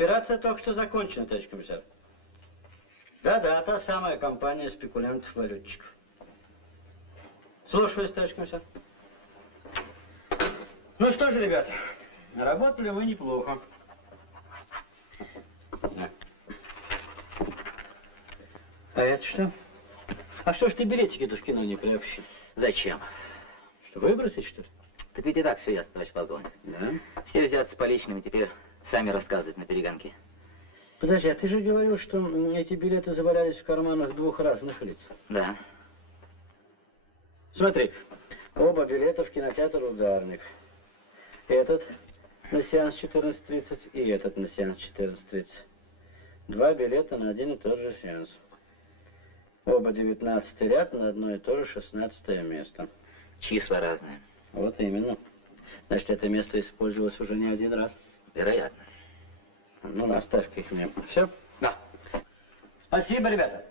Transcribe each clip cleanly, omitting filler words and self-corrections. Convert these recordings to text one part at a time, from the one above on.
Операция только что закончена, товарищ комиссар. Да-да, та самая компания спекулянтов-валютчиков. Слушаюсь, товарищ комиссар. Ну что же, ребята, работали вы неплохо. А это что? А что ж ты билетики-то в кино не приобщил? Зачем? Что, выбросить, что ли? Так ведь и так все ясно, товарищ полковник. Да? Все взяться по личным и теперь сами рассказывают на перегонке. Подожди, а ты же говорил, что эти билеты завалялись в карманах двух разных лиц. Да. Смотри, оба билета в кинотеатр «Ударник». Этот на сеанс 14:30 и этот на сеанс 14:30. Два билета на один и тот же сеанс. Оба 19-й ряд на одно и то же 16-е место. Числа разные. Вот именно. Значит, это место использовалось уже не один раз. Вероятно. Ну, оставь-ка их мне. Все? Да. Спасибо, ребята.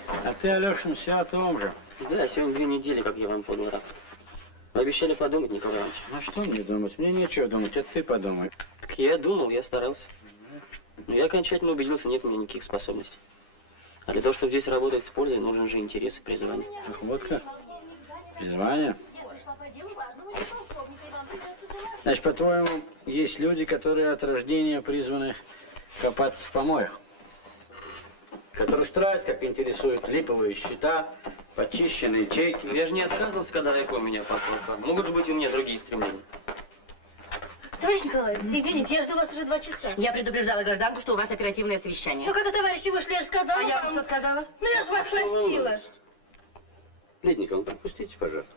А ты, Алешин, все о том же. Да, сегодня 2 недели, как я вам подал рапорт. Вы обещали подумать, Николай Иванович. Ну, что мне думать? Мне нечего думать, это ты подумай. Так я думал, я старался. Но я окончательно убедился, нет у меня никаких способностей. А для того, чтобы здесь работать с пользой, нужен же интерес и призвание. Ах, вот как? Призвание? Значит, по-твоему, есть люди, которые от рождения призваны копаться в помоях? Которых страсть, как интересуют липовые счета, почищенные чеки. Я же не отказывался, когда райком меня послал. Могут же быть у меня другие стремления. Товарищ Николаевич, извините, я жду вас уже 2 часа. Я предупреждала гражданку, что у вас оперативное совещание. Ну, когда товарищи вышли, я же сказала. А я вам что сказала? Ну, я же вас просила. Ледников, пропустите, пожалуйста.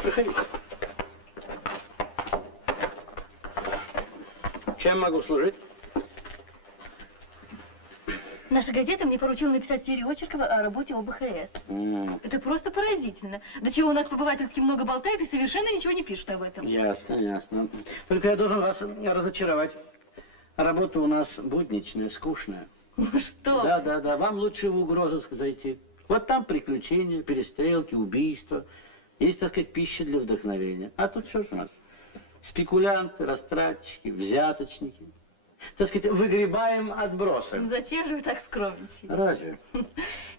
Проходите. Чем могу служить? Наша газета мне поручила написать серию очерков о работе ОБХС. Это просто поразительно. До чего у нас по-бывательски много болтают и совершенно ничего не пишут об этом. Ясно, ясно. Только я должен вас разочаровать. Работа у нас будничная, скучная. Ну что? Да. Вам лучше в угрозыск зайти. Вот там приключения, перестрелки, убийства. Есть, так сказать, пища для вдохновения. А тут что же у нас? Спекулянты, растратчики, взяточники. Так сказать, выгребаем отбросы. Ну зачем же вы так скромничаете? Разве?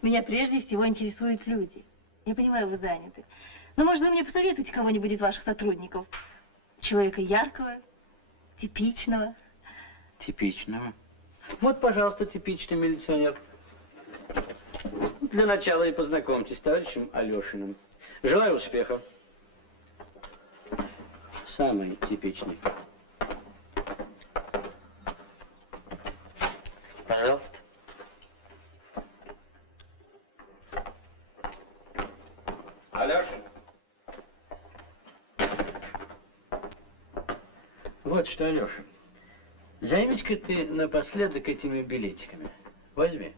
Меня прежде всего интересуют люди. Я понимаю, вы заняты. Но, может, вы мне посоветуете кого-нибудь из ваших сотрудников? Человека яркого, типичного. Типичного? Вот, пожалуйста, типичный милиционер. Для начала и познакомьтесь с товарищем Алешиным. Желаю успехов. Самый типичный. Пожалуйста. Алешин. Вот что, Алеша. Займись-ка ты напоследок этими билетиками. Возьми.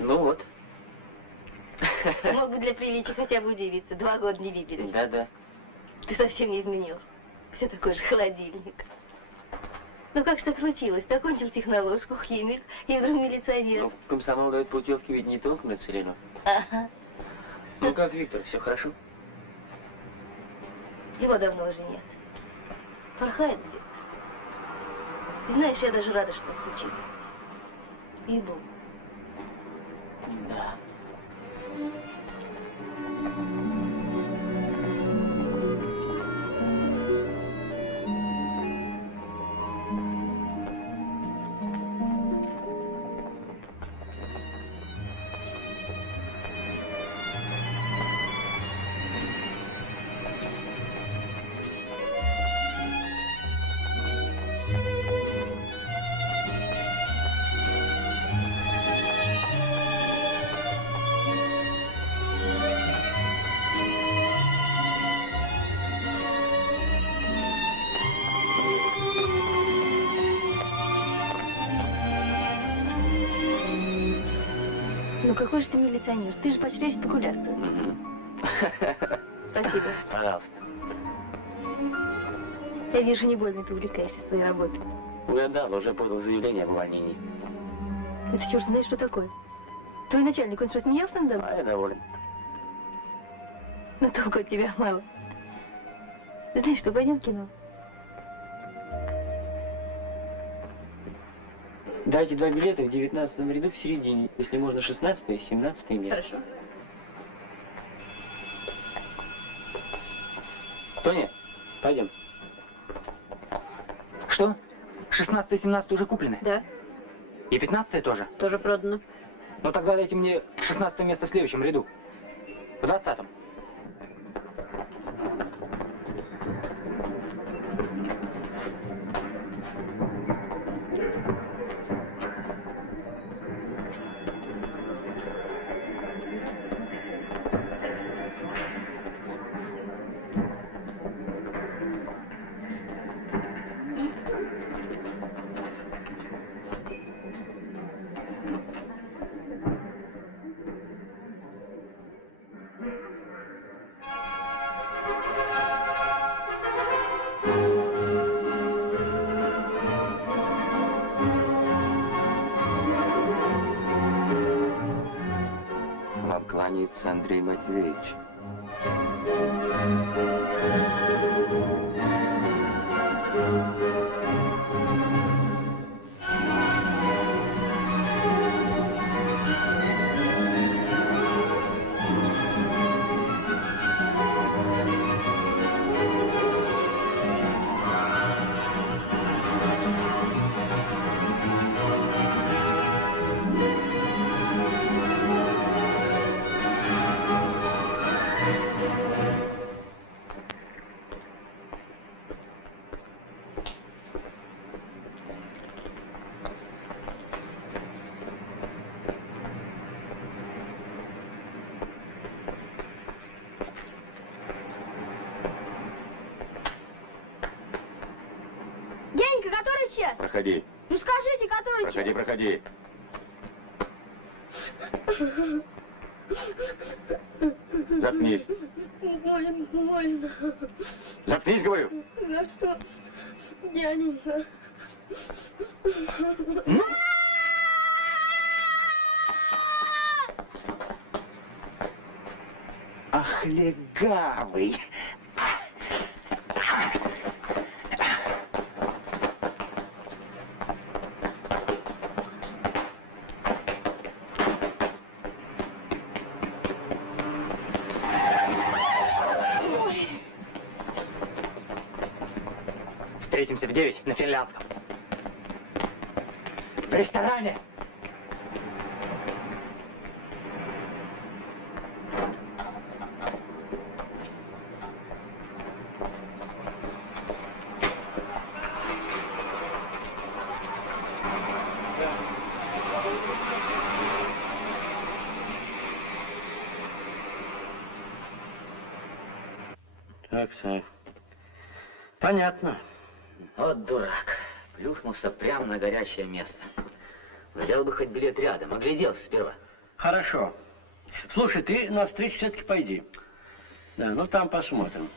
Ну вот. Мог бы для приличия хотя бы удивиться. 2 года не виделись. Да. Ты совсем не изменился. Все такой же холодильник. Ну как же так случилось? Ты окончил техноложку, химик, и вдруг милиционер. Ну, комсомол дает путевки, ведь не только на Целину. Ага. Ну как, Виктор, все хорошо? Его давно уже нет. Порхает где-то. Знаешь, я даже рада, что так случилось. Ей-богу. Да. похоже, ты милиционер. Ты же поощряешь спекуляцию. Спасибо. Пожалуйста. Я вижу, не больно ты увлекаешься своей работой. Угадал, уже подал заявление об увольнении. Это черт знаешь, что такое? Твой начальник, он что, смеялся надо мной? А я доволен. Но толку от тебя мало. Знаешь что, пойдем в кино? Дайте 2 билета в 19-м ряду в середине, если можно 16 и 17 место. Хорошо. Тоня, пойдем. Что? 16 и 17 уже куплены? Да, И 15 тоже? тоже продано. Ну тогда дайте мне 16 место в следующем ряду. В 20-м. Вам кланяется Андрей Матвеевич. Денька, который час? Проходи. Ну скажите, который час? Проходи. Заткнись. Больно. Заткнись, говорю. За что, дяденька? Ах, легавый. Встретимся в 9 на Финляндском. В ресторане. Так. Понятно. Вот дурак. Плюхнулся прямо на горячее место. Взял бы хоть билет рядом, огляделся сперва. Хорошо. Слушай, ты навстречу все-таки пойди. Да, ну там посмотрим.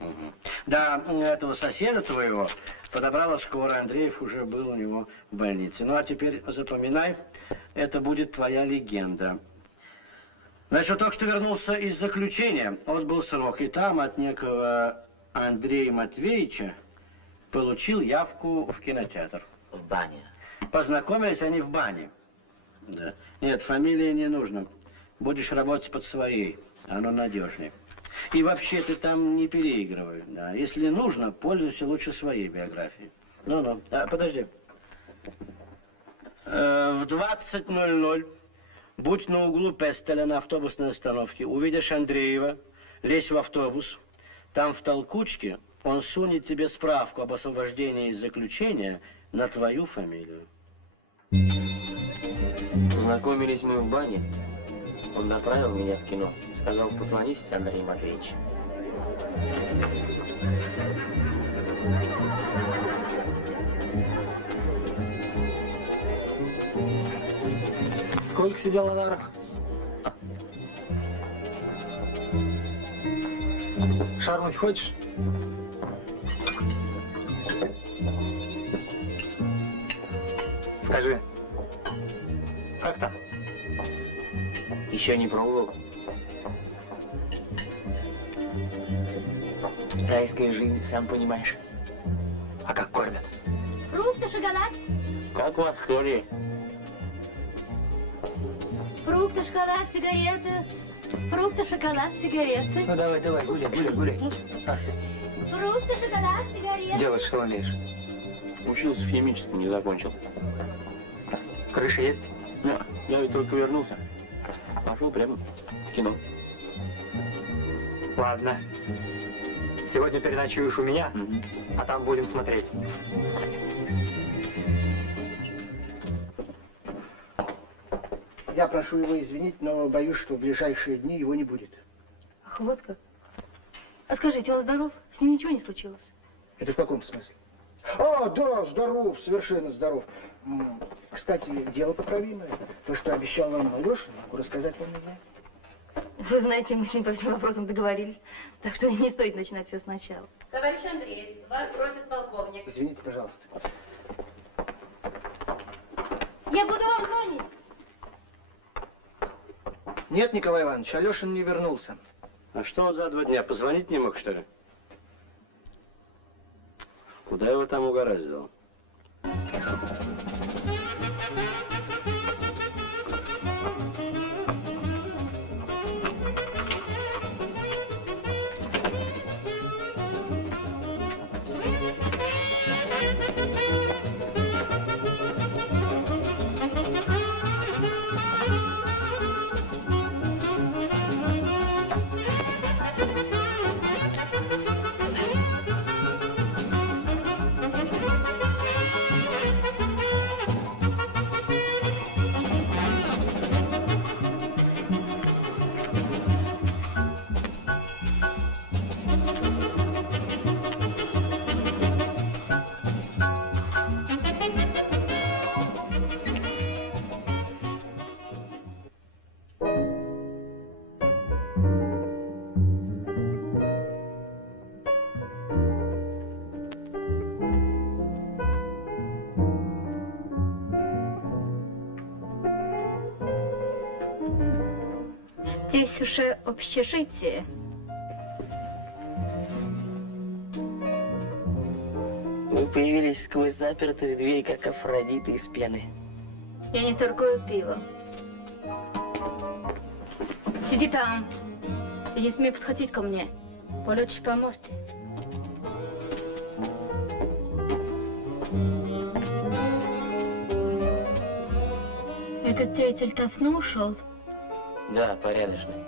Угу. Да, этого соседа твоего подобрала скорая. Андреев уже был у него в больнице. Ну а теперь запоминай, это будет твоя легенда. Значит, он только что вернулся из заключения. Отбыл срок. И там от некого Андрея Матвеевича получил явку в кинотеатр. В бане. Познакомились они в бане. Да. Нет, фамилии не нужно. Будешь работать под своей. Оно надежнее. И вообще ты там не переигрывай. Да. Если нужно, пользуйся лучше своей биографией. Ну-ну. Подожди. В 20:00 будь на углу Пестеля на автобусной остановке. Увидишь Андреева, лезь в автобус. Там в толкучке он сунет тебе справку об освобождении из заключения на твою фамилию. Познакомились мы в бане. Он направил меня в кино. Сказал, поклонись, Андрей Матвеевич. Сколько сидел на нарах? Шарнуть хочешь? Скажи, как там? Еще не пробовал. Райская жизнь, сам понимаешь. А как кормят? Фрукты, шоколад. Как в Астории. Фрукты, шоколад, сигареты. Фрукты, шоколад, сигареты. Ну давай, давай, гуляй, гуляй, гуляй. Фрукты, шоколад, сигареты. Делать что умеешь? Учился в химическом, не закончил. Крыша есть? Нет, я ведь только вернулся. Пошел прямо в кино. Ладно. Сегодня переночуешь у меня, а там будем смотреть. Я прошу его извинить, но боюсь, что в ближайшие дни его не будет. Ах, вот как. А скажите, он здоров? С ним ничего не случилось? Это в каком смысле? А, да, здоров, совершенно здоров. Кстати, дело поправимое. То, что обещал вам Алеша, могу рассказать вам и я. Вы знаете, мы с ним по всем вопросам договорились, так что не стоит начинать все сначала. Товарищ Андрей, вас просит полковник. Извините, пожалуйста. Я буду вам звонить. Нет, Николай Иванович, Алешин не вернулся. А что вот за 2 дня? Позвонить не мог, что ли? Куда его там угораздило? Здесь уже общежитие. Вы появились сквозь запертую дверь, как Афродита из пены. Я не торгую пивом. Сиди там. И не смей подходить ко мне. Получишь по морде. Этот деятель давно ушел? Да, порядочный.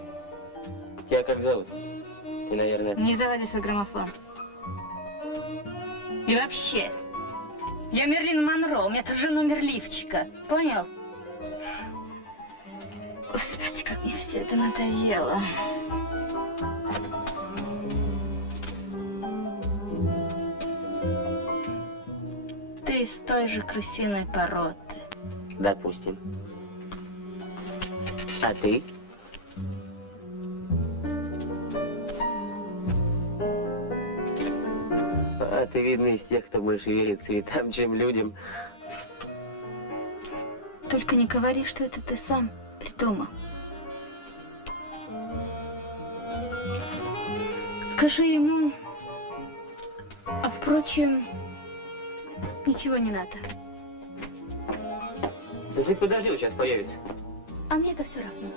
Тебя как зовут? Ты, наверное... Не заводи свой граммофон. И вообще, я Мерлин Монро, у меня тоже номер лифчика. Понял? Господи, как мне все это надоело. Ты из той же крысиной породы. Допустим. А ты? А ты, видно, из тех, кто больше верит цветам, чем людям. Только не говори, что это ты сам придумал. Скажи ему, а впрочем, ничего не надо. Да ты подожди, он сейчас появится. А мне это все равно.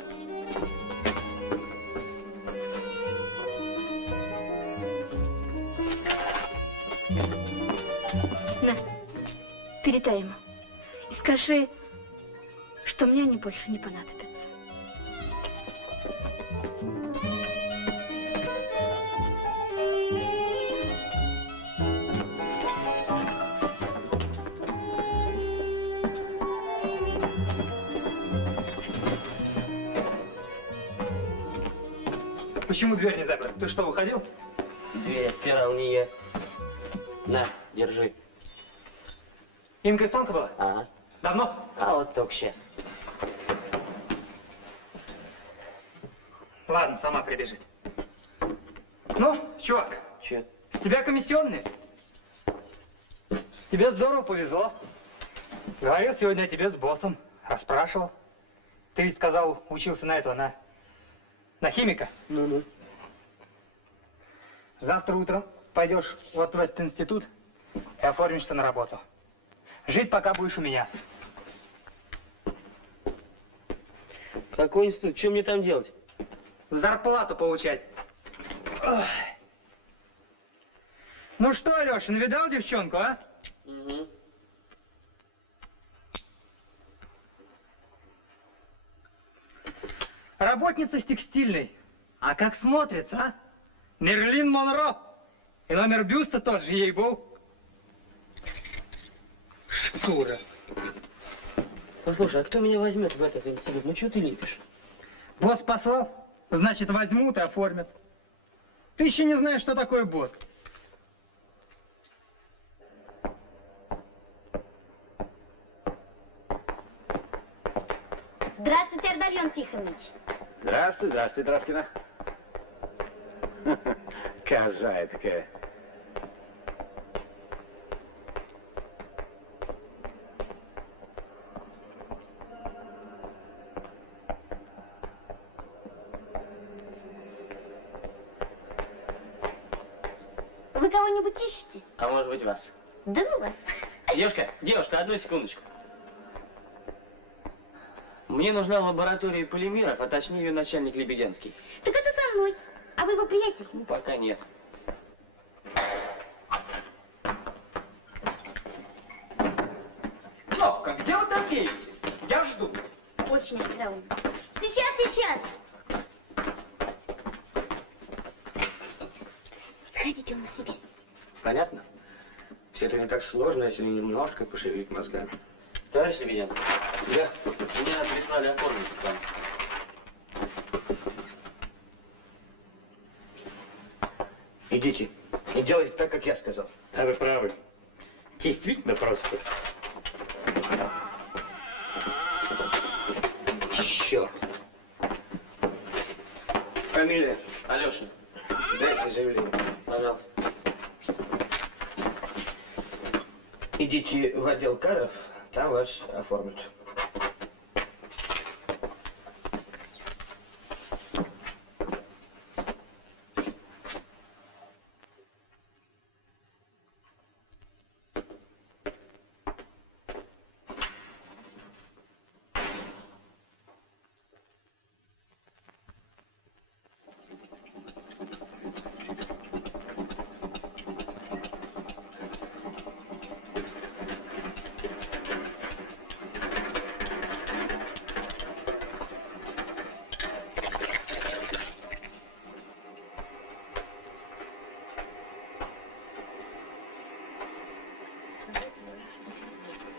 На, передай ему. И скажи, что мне они больше не понадобятся. Почему дверь не заперта? Ты что, выходил? Дверь отпирал не я. На, держи. Инка из танка была? Ага. Давно? А вот только сейчас. Ладно, сама прибежит. Ну, чувак, Че? с тебя комиссионный? Тебе здорово повезло. Говорил сегодня о тебе с боссом. Расспрашивал. Ты ведь сказал, учился на этого, на химика. Ну-ну. Завтра утром пойдешь вот в этот институт и оформишься на работу. Жить пока будешь у меня. Какой институт? Что мне там делать? Зарплату получать. Ох. Ну что, Алеша, навидал девчонку, а? Угу. Работница с текстильной. А как смотрится, а? Мерлин Монро. И номер бюста тоже, ей-богу. Шкура. Послушай, а кто меня возьмет в этот институт? Ну что ты лепишь? Босс послал, значит, возьмут и оформят. Ты еще не знаешь, что такое босс. Здравствуйте, Ардальон Тихонович. Здравствуй, здравствуй, Травкина. Коза такая. Вы кого-нибудь ищете? А может быть вас? Да ну вас. Девушка, одну секундочку. Мне нужна лаборатория полимеров, а точнее ее начальник Лебедянский. Так это со мной. А вы его приятель? Ну, пока нет. Кнопка, где вы торопитесь? Я жду. Очень остроумно. Сейчас. Сходите он у себя. Понятно? Все это не так сложно, если немножко пошевелить мозгами. Товарищ Лебедянский, да, меня прислали оформиться к вам. Идите и делайте так, как я сказал. А вы правы. Действительно просто. Черт. Фамилия? Алеша, Дайте заявление. пожалуйста. Идите в отдел кадров, там вас оформят.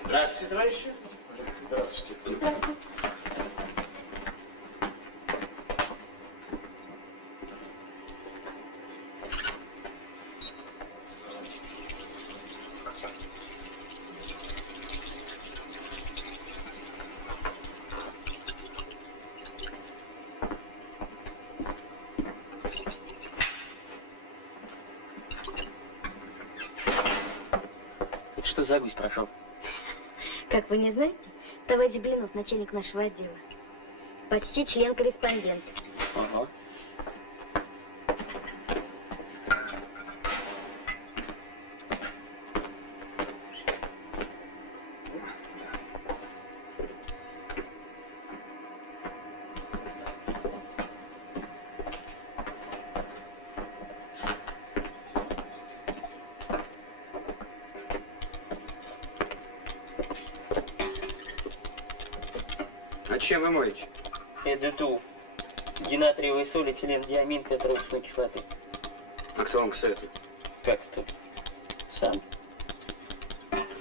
Здравствуйте, товарищи. Здравствуйте. Это что за гусь прошел? Как вы не знаете, товарищ Блинов, начальник нашего отдела. Почти член-корреспондент. Ага. А чем вы моете? ЭДТУ. Динатриевая соль, этилен, диамин, тетраоксидной кислоты. А кто вам посоветует? Как это? Сам.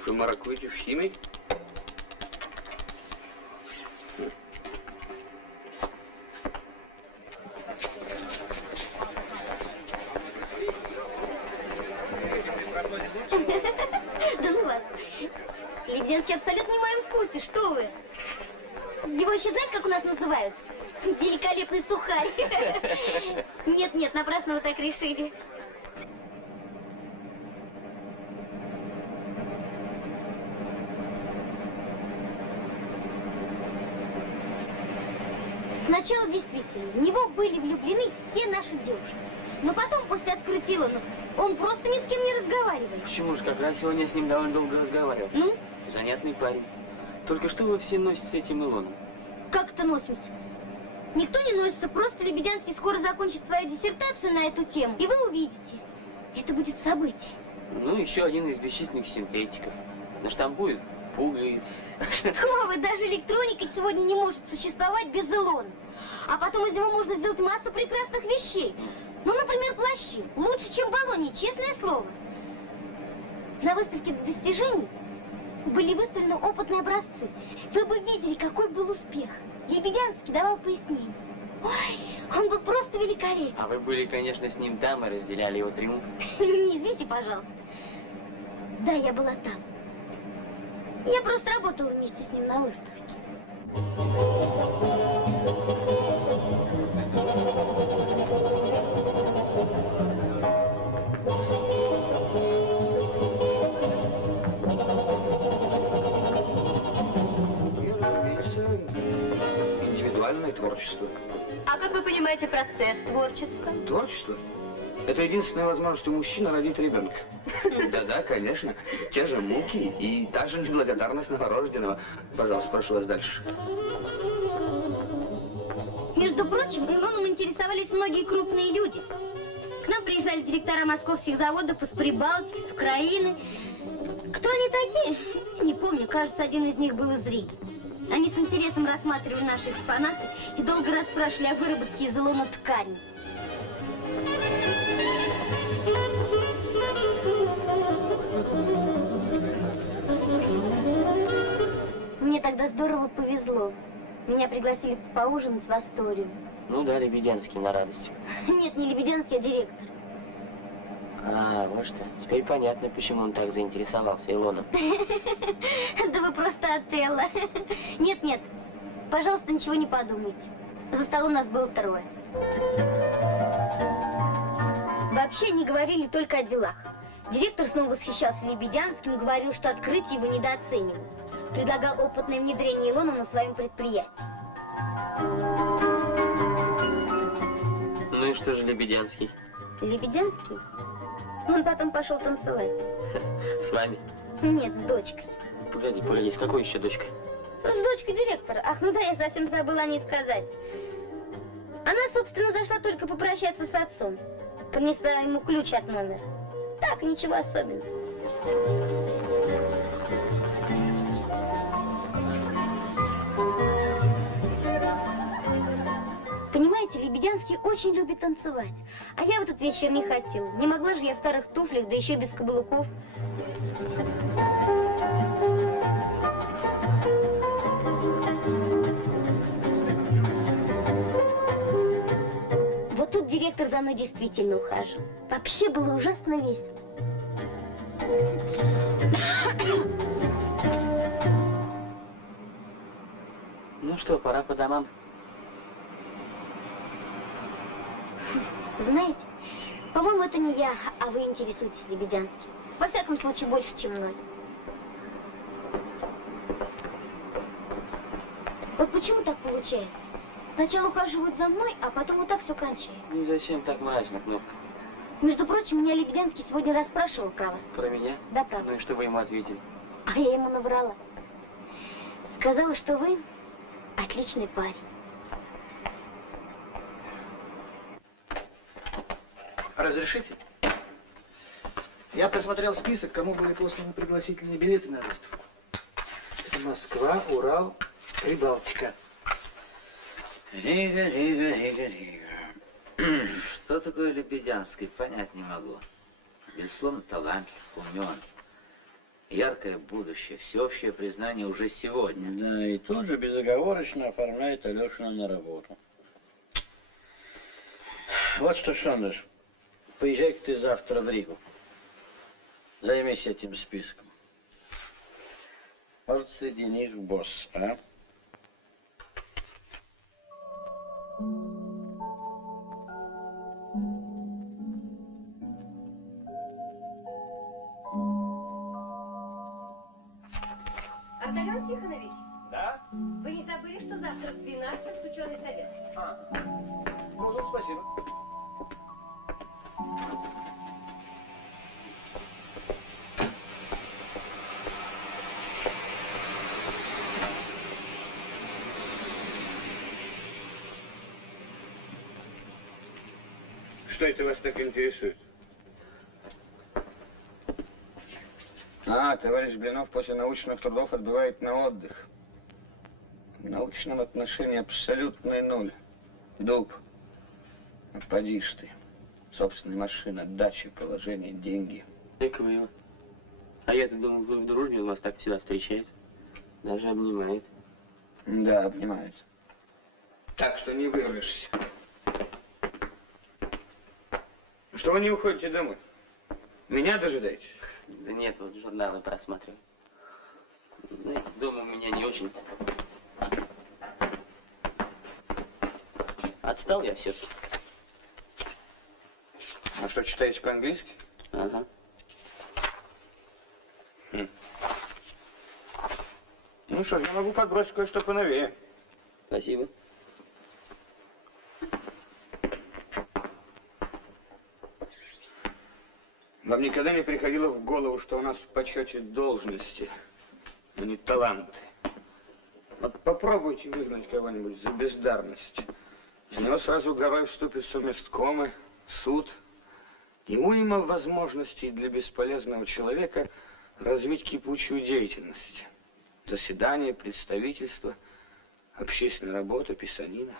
Вы маракуете в химии? Да ну вас. Лебедянский абсолютно не в моем вкусе, что вы? Его еще знаете, как у нас называют? Великолепный сухарь. Нет, напрасно вы так решили. Сначала действительно, в него были влюблены все наши девушки. Но потом, после открытия Илона, он просто ни с кем не разговаривает. Почему же? Как раз сегодня я с ним довольно долго разговаривал. Ну? Занятный парень. Только что вы все носите с этим Илоном? Как это носимся? Никто не носится, просто Лебедянский скоро закончит свою диссертацию на эту тему, и вы увидите. Это будет событие. Ну, еще один из бесчисленных синтетиков. Наштампуют пуговиц. Что вы, даже электроника сегодня не может существовать без Илона. А потом из него можно сделать массу прекрасных вещей. Ну, например, плащи. Лучше, чем баллони, честное слово. На выставке достижений были выставлены опытные образцы. Вы бы видели, какой был успех. Лебедянский давал пояснение. Ой, он был просто великолепен. А вы были, конечно, с ним там и разделяли его триумф. Не извините, пожалуйста. Да, я была там. Я просто работала вместе с ним на выставке. Индивидуальное творчество. А как вы понимаете процесс творчества? Творчество? Это единственная возможность у мужчины родить ребенка. Да-да, конечно. Те же муки и та же неблагодарность новорожденного. Пожалуйста, прошу вас дальше. Между прочим, Илоном интересовались многие крупные люди. К нам приезжали директора московских заводов из Прибалтики, с Украины. Кто они такие? Не помню, кажется, один из них был из Риги. Они с интересом рассматривали наши экспонаты и долго расспрашивали о выработке из Илона тканей. Мне тогда здорово повезло. Меня пригласили поужинать в Асторию. Ну да, Лебедянский на радость. Нет, не Лебедянский, а директор. А, вот что. Теперь понятно, почему он так заинтересовался Илоном. Да вы просто Отелло. Нет, пожалуйста, ничего не подумайте. За столом нас было трое. Вообще они говорили только о делах. Директор снова восхищался Лебедянским, говорил, что открытие его недооценивают. Предлагал опытное внедрение Илона на своем предприятии. Ну и что же Лебедянский? Лебедянский? Он потом пошел танцевать. С вами? Нет, с дочкой. Погоди, с какой еще дочкой? Ну, с дочкой директора. Ах, ну да, я совсем забыла о ней сказать. Она, собственно, зашла только попрощаться с отцом. Принесла ему ключ от номера. Так, ничего особенного. Понимаете, Лебедянский очень любит танцевать. А я в этот вечер не хотела. Не могла же я в старых туфлях, да еще без каблуков. Вот тут директор за мной действительно ухаживал. Вообще было ужасно весело. Ну что, пора по домам. Знаете, по-моему, это не я, а вы интересуетесь Лебедянским. Во всяком случае, больше, чем мной. Вот почему так получается? Сначала ухаживают за мной, а потом вот так все кончается. Ну зачем так мрачно, Кнопка? Между прочим, меня Лебедянский сегодня расспрашивал про вас. Про меня? Да, про Ну вас. и что вы ему ответили? А я ему наврала. Сказала, что вы отличный парень. Разрешите? Я просмотрел список, кому были посланы пригласительные билеты на выставку. Это Москва, Урал, Прибалтика. Рига. Что такое Лебедянский, понять не могу. Безусловно, талантлив, умен. Яркое будущее, всеобщее признание уже сегодня. Да, и тут же безоговорочно оформляет Алешина на работу. Вот что, Шандыш, поезжай-ка ты завтра в Ригу. Займись этим списком. Может, среди них босс, а? Артем Тихонович, Да? вы не забыли, что завтра в 12 ученый совет? Ну, спасибо. Что это вас так интересует? Товарищ Блинов после научных трудов отбывает на отдых. В научном отношении абсолютный нуль. Дуб. Поди ж ты. Собственная машина, дача, положение, деньги. Эк вы его. А я-то думал, вы в дружбе, он вас так всегда встречает. Даже обнимает. Да, обнимает. Так что не вырвешься. Что вы не уходите домой? Меня дожидаетесь? Да нет, вот журналы просматриваю. Знаете, дома у меня не очень. Отстал я все-таки. А что, читаете по-английски? Ага. Ну что ж, я могу подбросить кое-что поновее. Спасибо. Вам никогда не приходило в голову, что у нас в почете должности, а не таланты? Вот попробуйте выгнать кого-нибудь за бездарность. Из него сразу горой вступит совместкомы, суд и уйма возможностей для бесполезного человека развить кипучую деятельность. Заседания, представительства, общественная работа, писанина.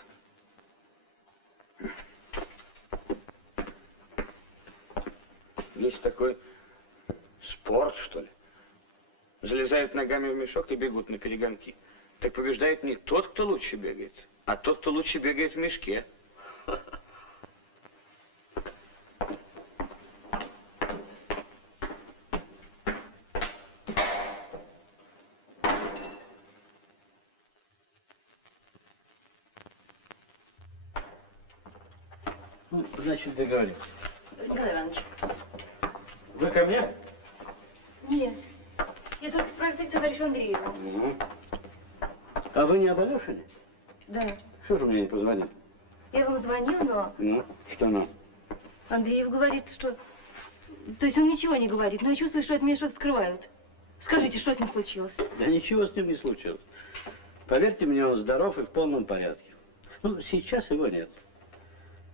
Есть такой спорт, что ли. Залезают ногами в мешок и бегут на перегонки. Так побеждает не тот, кто лучше бегает, а тот, кто лучше бегает в мешке. Ну, значит, договорились. Николай Иванович. Вы ко мне? Нет. Я только спросила товарища Андреева. Угу. А вы не об Алешине? Да. Что же мне не позвонил? Я вам звонила, но Ну, что ну? Андреев говорит, что... То есть он ничего не говорит, но я чувствую, что от меня что-то скрывают. Скажите, что с ним случилось? Да ничего с ним не случилось. Поверьте мне, он здоров и в полном порядке. Ну, сейчас его нет.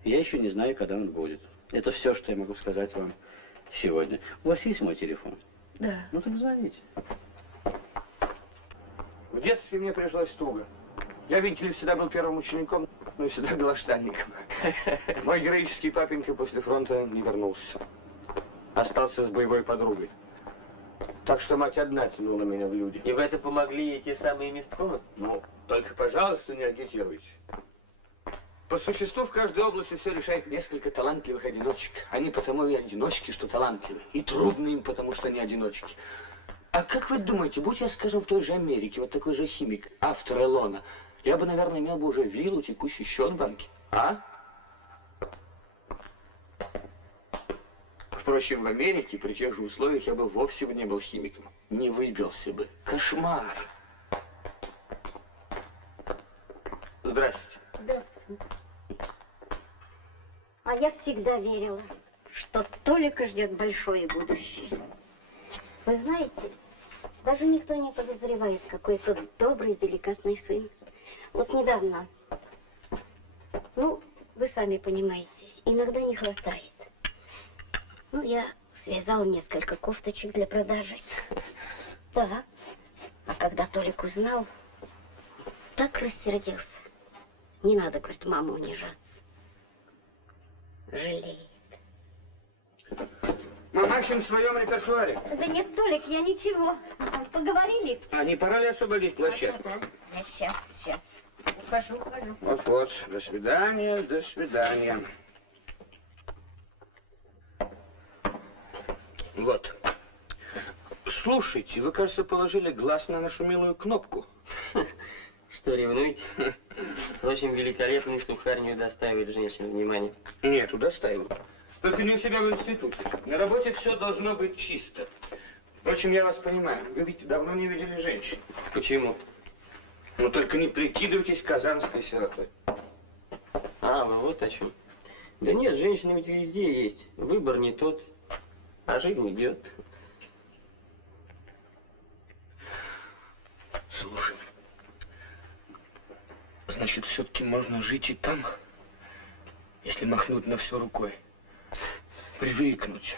Я еще не знаю, когда он будет. Это все, что я могу сказать вам сегодня. У вас есть мой телефон? Да. Ну, так звоните. В детстве мне пришлось туго. Я, видите ли, всегда был первым учеником, но и всегда голоштанником. Мой героический папенька после фронта не вернулся. Остался с боевой подругой. Так что мать одна тянула меня в люди. И в это помогли эти самые месткомы? Ну, только, пожалуйста, не агитируйте. По существу в каждой области все решает несколько талантливых одиночек. Они потому и одиночки, что талантливы. И трудно им, потому что они одиночки. А как вы думаете, будь я, скажем, в той же Америке, вот такой же химик, автор Элона, я бы, наверное, имел бы уже виллу, текущий счет в банке. А? Впрочем, в Америке при тех же условиях я бы вовсе бы не был химиком. Не выбился бы. Кошмар. Здрасте. Здравствуйте. А я всегда верила, что Толика ждет большое будущее. Вы знаете, даже никто не подозревает, какой тот добрый, деликатный сын. Вот недавно, ну, вы сами понимаете, иногда не хватает. Ну, я связала несколько кофточек для продажи. Да. А когда Толик узнал, так рассердился. Не надо, говорит, маму унижаться. Жалеет. Мамахин в своем репертуаре. Да нет, Толик, я ничего. Поговорили? А не пора ли освободить площадку? Да. Я сейчас. Ухожу. Вот. До свидания, до свидания. Вот. Слушайте, вы, кажется, положили глаз на нашу милую кнопку. Что, ревнуете? Впрочем, великолепный сухарь не удостаивает женщин внимания. Нет, удостаиваю. Только не у себя в институте. На работе все должно быть чисто. Впрочем, я вас понимаю. Вы ведь давно не видели женщин. Почему? Ну, только не прикидывайтесь казанской сиротой. А, вы вот о чем. Да нет, женщины ведь везде есть. Выбор не тот, а жизнь идет. Слушай, значит, все-таки можно жить и там, если махнуть на все рукой. Привыкнуть,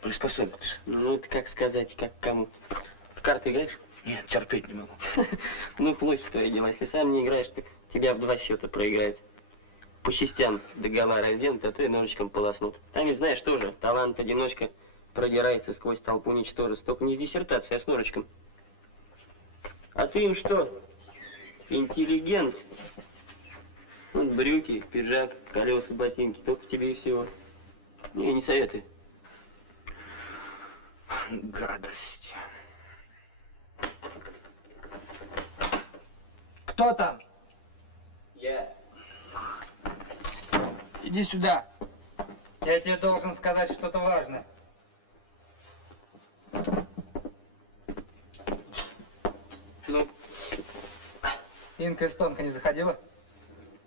приспособиться. Ну, это как сказать, как кому. В карты играешь? Нет, терпеть не могу. Ну, плохи твои дела. Если сам не играешь, так тебя в 2 счета проиграют. По частям догола разденут, а то и ножичком полоснут. Там ведь, знаешь, тоже талант-одиночка продирается сквозь толпу ничтожеств. Только не с диссертацией, а с ножичком. А ты им что? Интеллигент? Вот брюки, пиджак, колеса, ботинки. Только тебе и всего. Не советую. Гадость. Кто там? Я. Иди сюда. Я тебе должен сказать что-то важное. Ну? Инка Эстонка не заходила?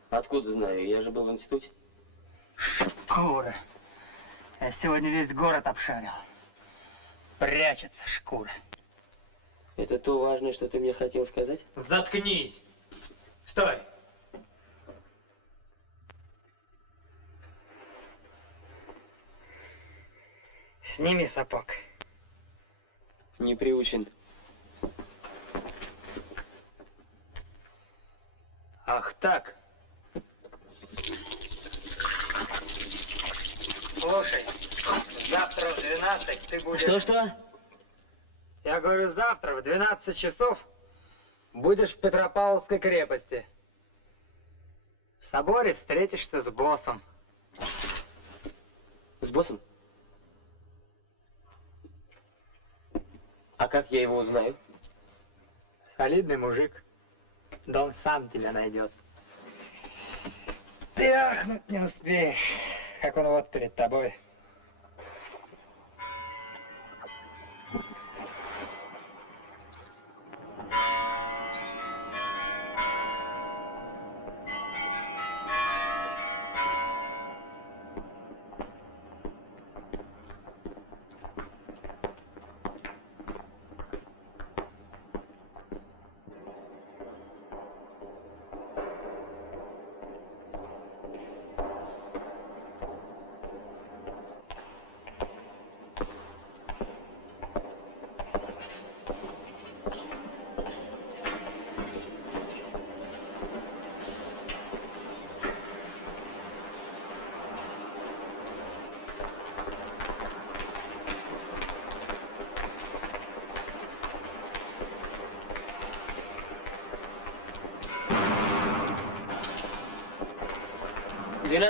Откуда знаю? Я же был в институте. Шкура. Я сегодня весь город обшарил. Прячется шкура. Это то важное, что ты мне хотел сказать? Заткнись! Стой! Сними сапог. Не приучен. Ах так. Слушай, завтра в 12 ты будешь... Что? Я говорю, завтра в 12 часов будешь в Петропавловской крепости. В соборе встретишься с боссом. С боссом? А как я его узнаю? Солидный мужик. Да он сам тебя найдет. Ты ахнуть не успеешь, как он вот перед тобой.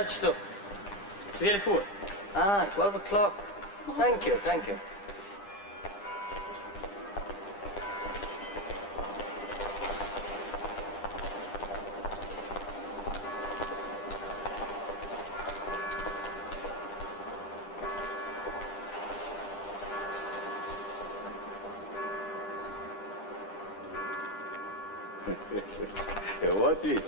часов. Свельфур. Ah, 12 o'clock. Thank you, thank you. Вот ведь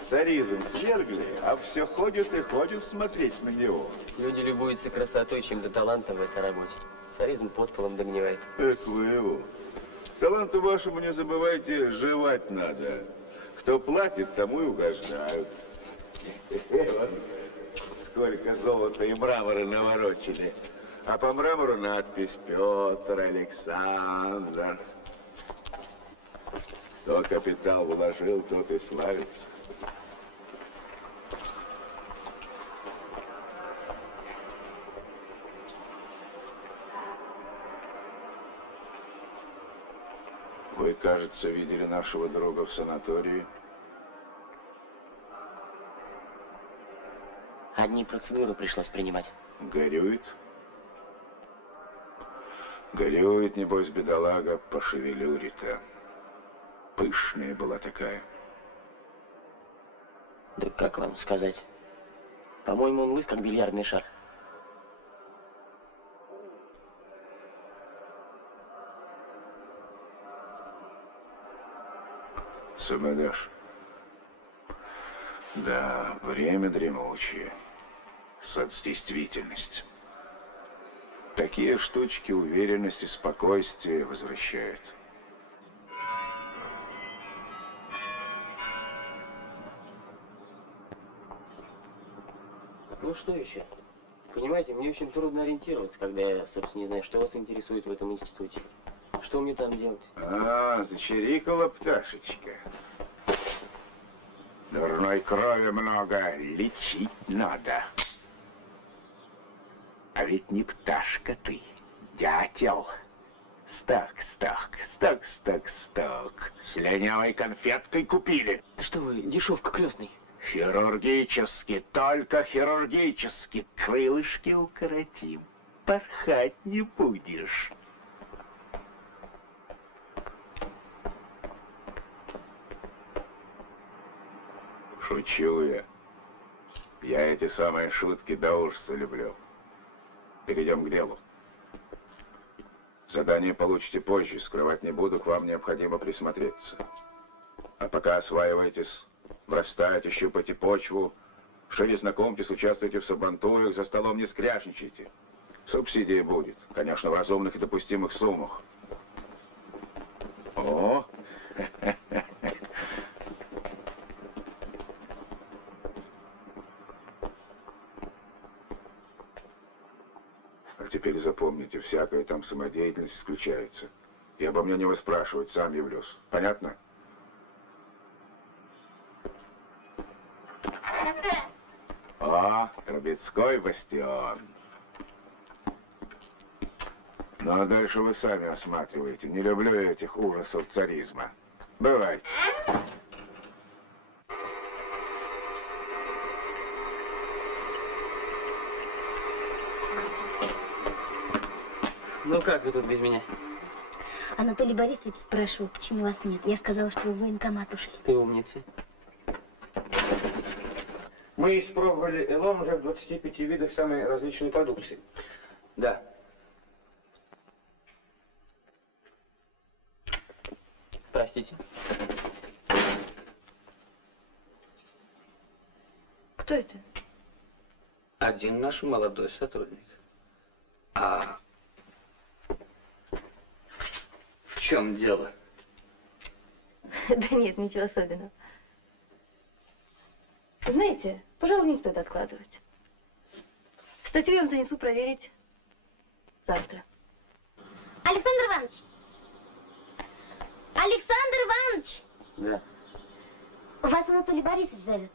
царизм свергли, а все ходит и ходит смотреть на него. Люди любуются красотой, чем до таланта в этой работе. Царизм под полом догнивает. Эх вы его. Таланту вашему не забывайте, жевать надо. Кто платит, тому и угождают. Вон сколько золота и мрамора наворочили. А по мрамору надпись Петр, Александр. Кто капитал вложил, тот и славится. Вы, кажется, видели нашего друга в санатории. Одни процедуры пришлось принимать. Горюет? Горюет, небось, бедолага, по шевелюре-то. Пышная была такая. Да как вам сказать? По-моему, он лыс, как бильярдный шар. Самодаш. Да, время дремучее. Соцдействительность. Такие штучки уверенность и спокойствие возвращают. Ну что еще? Понимаете, мне очень трудно ориентироваться, когда я, собственно, не знаю, что вас интересует в этом институте. Что мне там делать? А, зачирикала пташечка. Дурной крови много, лечить надо. А ведь не пташка ты, дятел. Сток, сток, сток, сток, сток. Слюнявой конфеткой купили. Что вы, дешевка крестный? Хирургически, только хирургически. Крылышки укоротим. Порхать не будешь. Шучу я. Я эти самые шутки до ужаса люблю. Перейдем к делу. Задание получите позже, скрывать не буду, к вам необходимо присмотреться. А пока осваивайтесь, врастайте, щупайте почву, шире знакомьтесь, участвуйте в сабантуях, за столом не скряжничайте. Субсидия будет, конечно, в разумных и допустимых суммах. О! Теперь запомните, всякая там самодеятельность исключается. И обо мне не выспрашивать, сам явлюсь. Понятно? О, Трубецкой бастион. Ну, а дальше вы сами осматриваете. Не люблю я этих ужасов царизма. Бывайте. Ну как вы тут без меня? Анатолий Борисович спрашивал, почему вас нет. Я сказала, что вы в военкомат ушли. Ты умница. Мы испробовали Элон уже в 25 видах самой различной продукции. Да. Простите. Кто это? Один наш молодой сотрудник. А в чем дело? Да нет, ничего особенного. Знаете, пожалуй, не стоит откладывать. Статью я вам занесу проверить завтра. Александр Иванович! Александр Иванович! Да. Вас Анатолий Борисович зовет.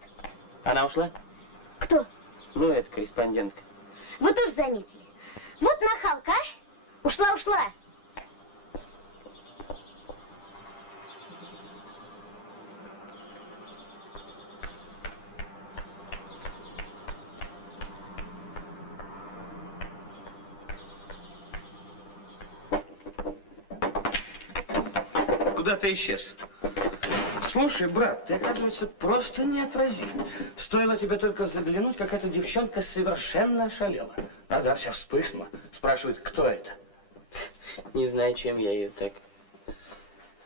Она ушла? Кто? Ну, это корреспондентка. Вы тоже заметили? Вот нахалка, а? Ушла. Куда ты исчез? Слушай, брат, ты, оказывается, просто неотразим. Стоило тебе только заглянуть, как эта девчонка совершенно ошалела. Ага, вся вспыхнула. Спрашивает, кто это? Не знаю, чем я ее так.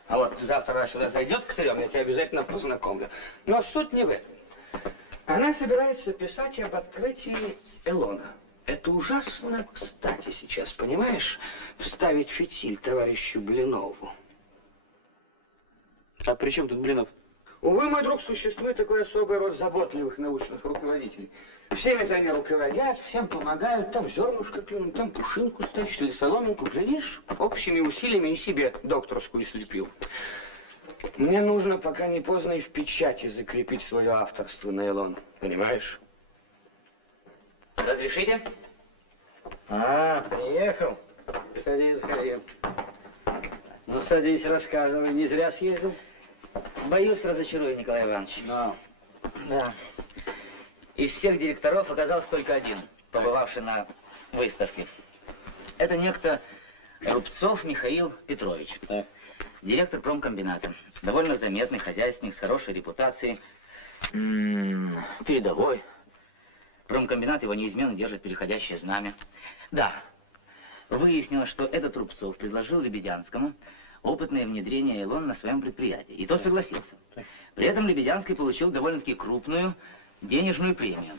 А вот завтра она сюда зайдет к трем, я тебя обязательно познакомлю. Но суть не в этом. Она собирается писать об открытии Элона. Это ужасно кстати сейчас, понимаешь? Вставить фитиль товарищу Блинову. А при чем тут Блинов? Увы, мой друг, существует такой особый род заботливых научных руководителей. Всеми-то они руководят, всем помогают, там зернышко клюнуть, там пушинку стащить или соломинку, глядишь, общими усилиями и себе докторскую слепил. Мне нужно, пока не поздно, и в печати закрепить свое авторство на Элон, понимаешь? Разрешите? А, приехал. Заходи. Ну, садись, рассказывай. Не зря съездил? Боюсь, разочарую, Николай Иванович. Но. Да. Из всех директоров оказался только один, побывавший на выставке. Это некто Рубцов Михаил Петрович. Так. Директор промкомбината. Довольно заметный хозяйственник с хорошей репутацией. Передовой. Промкомбинат его неизменно держит переходящее знамя. Да, выяснилось, что этот Рубцов предложил Лебедянскому опытное внедрение Элон на своем предприятии. И тот согласился. При этом Лебедянский получил довольно-таки крупную денежную премию.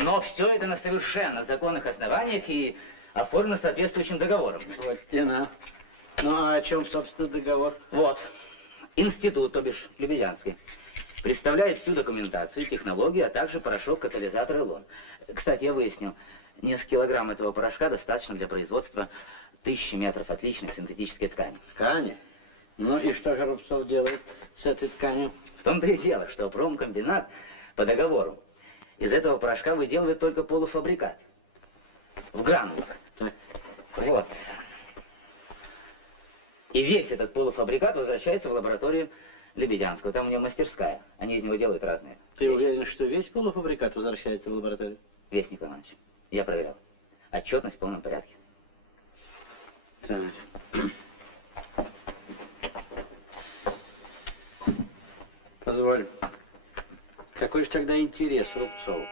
Но все это на совершенно законных основаниях и оформлено соответствующим договором. Вот тена. Ну, а о чем, собственно, договор? Вот. Институт, то бишь Лебедянский, представляет всю документацию, технологию, а также порошок-катализатор Элон. Кстати, я выяснил, несколько килограмм этого порошка достаточно для производства 1000 метров отличных синтетической ткани. Ткани? Ну и что же Рубцов делает с этой тканью? В том-то и дело, что промкомбинат по договору из этого порошка выделывает только полуфабрикат. В гранулах. Вот. И весь этот полуфабрикат возвращается в лабораторию Лебедянского. Там у него мастерская. Они из него делают разные. Ты уверен, что весь полуфабрикат возвращается в лабораторию? Весь, Николай Иванович. Я проверял. Отчетность в полном порядке. Так. Позволь. Какой же тогда интерес Рубцову?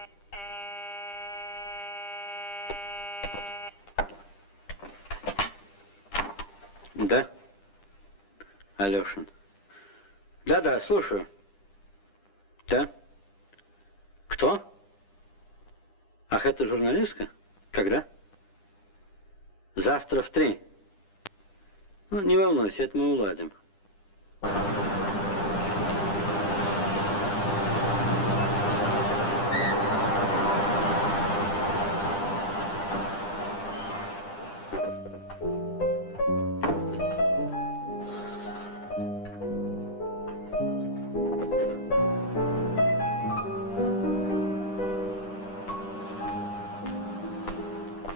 Да? Алешин. Да-да, слушаю. Да? Кто? Ах, это журналистка? Когда? Завтра в 3. Ну, не волнуйся, это мы уладим.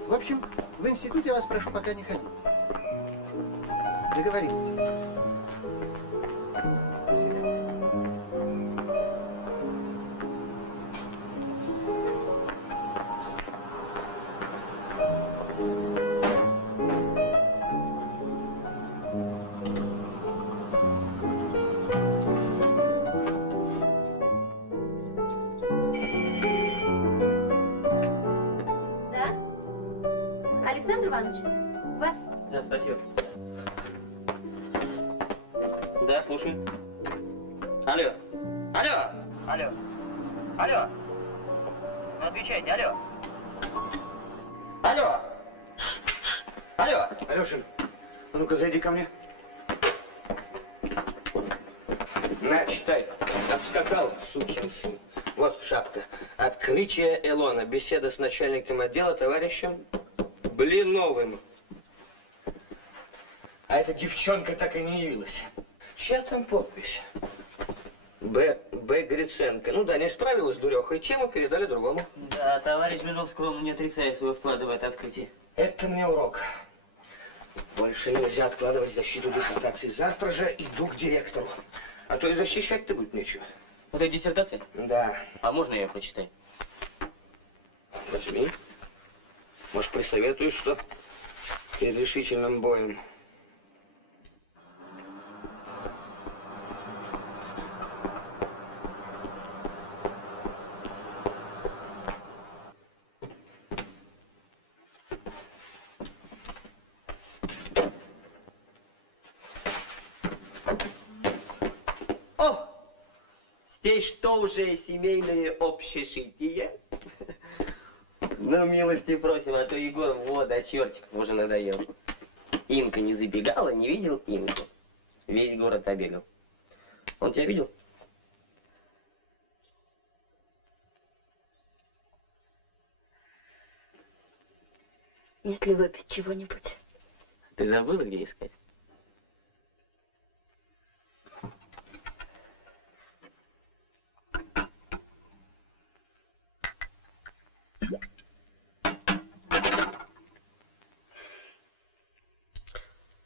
В общем, в институте вас прошу пока не ходить. Договорились. До свидания. Александр Иванович, вас. Да, спасибо. Да, слушаю. Алло. Алло. Алло. Алло. Ну отвечайте, алло. Алло. Алло. Алешин, а ну-ка зайди ко мне. На, читай. Обскакал, сукин сын. Вот шапка. Открытие Элона. Беседа с начальником отдела товарищем Блиновым. А эта девчонка так и не явилась. Чья там подпись? Б. Гриценко. Ну да, не справилась дуреха, и тему передали другому. Да, товарищ Блинов скромно не отрицает своего вклада в это открытие. Это мне урок. Больше нельзя откладывать защиту диссертации. Завтра же иду к директору. А то и защищать-то будет нечего. Это диссертация? Да. А можно я ее прочитаю? Возьми. Может, присоветуешь, что перед решительным боем. О! Здесь что уже семейное общежитие? Ну, милости просим, а то Егор, вот, до чертиков уже надоел. Инка не забегала, не видел Инку. Весь город обегал. Он тебя видел? Нет ли выпить чего-нибудь? Ты забыла, где искать?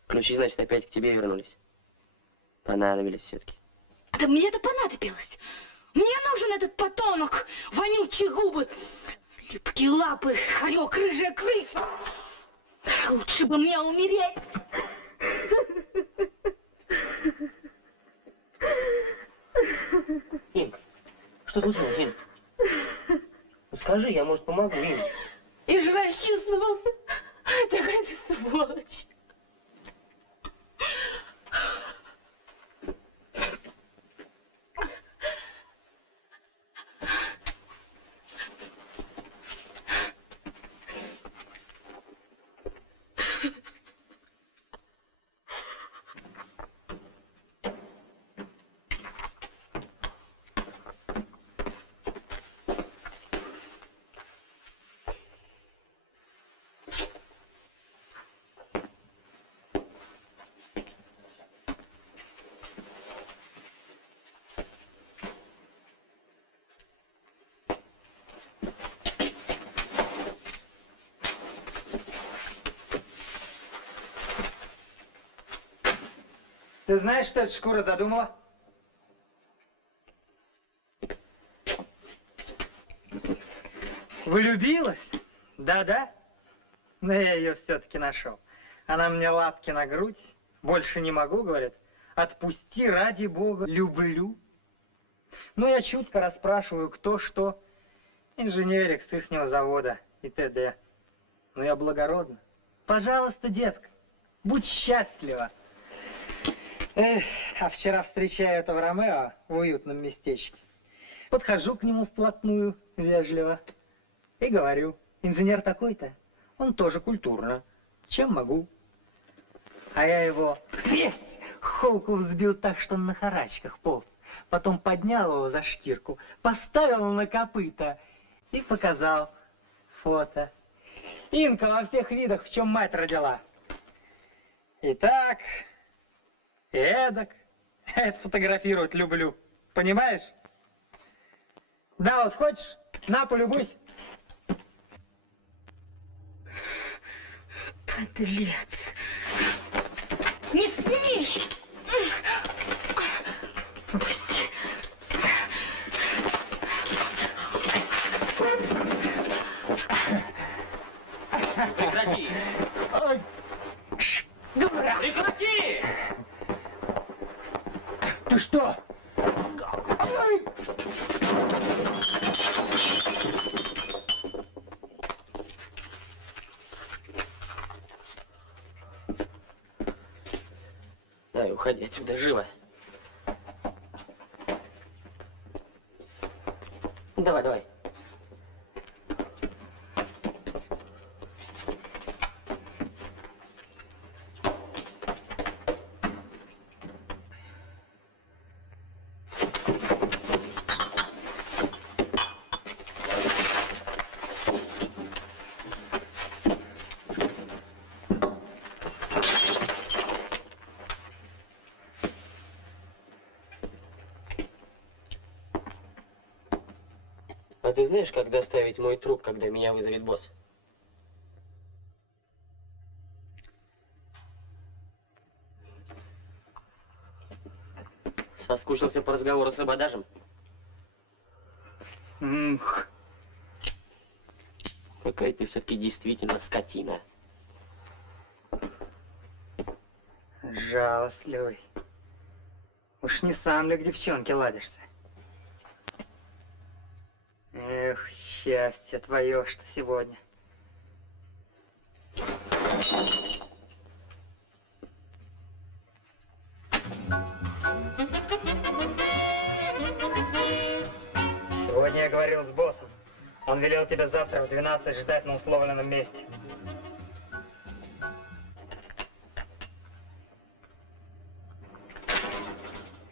Ключи, значит, опять к тебе вернулись. Понадобились все-таки. Да мне это понадобилось. Мне нужен этот подонок, вонючие губы, липкие лапы, хорек, рыжая крыса. Лучше бы мне умереть. Инка, Что случилось, Инь? Ну скажи, я, может, помогу, Инь. И же расчувствовался. Такая ты сволочь. Ты знаешь, что эта шкура задумала? Влюбилась? Да-да. Но я ее все-таки нашел. Она мне лапки на грудь. Больше не могу, говорит. Отпусти, ради бога, люблю. Ну, я чутко расспрашиваю, кто что. Инженерик с ихнего завода и т.д. Ну, я благородно. Пожалуйста, детка, будь счастлива. Эх, а вчера встречаю этого Ромео в уютном местечке. Подхожу к нему вплотную, вежливо, и говорю: инженер такой-то, он тоже культурно. Чем могу? А я его весь холку взбил так, что он на карачках полз. Потом поднял его за шкирку, поставил на копыта и показал фото. Инка во всех видах, в чем мать родила. Итак... эдак. Я это фотографировать люблю. Понимаешь? Да, вот хочешь? На, полюбуйся. Подлец. Не смей! Прекрати! Прекрати! Ты что? Давай, уходи отсюда, живо. Давай, давай. А ты знаешь, как доставить мой труп, когда меня вызовет босс? Соскучился по разговору с абадажем? Какая ты все-таки действительно скотина. Жалостливый. Уж не сам ли к девчонке ладишься? Эх, счастье твое, что сегодня. Сегодня я говорил с боссом. Он велел тебя завтра в 12 ждать на условленном месте.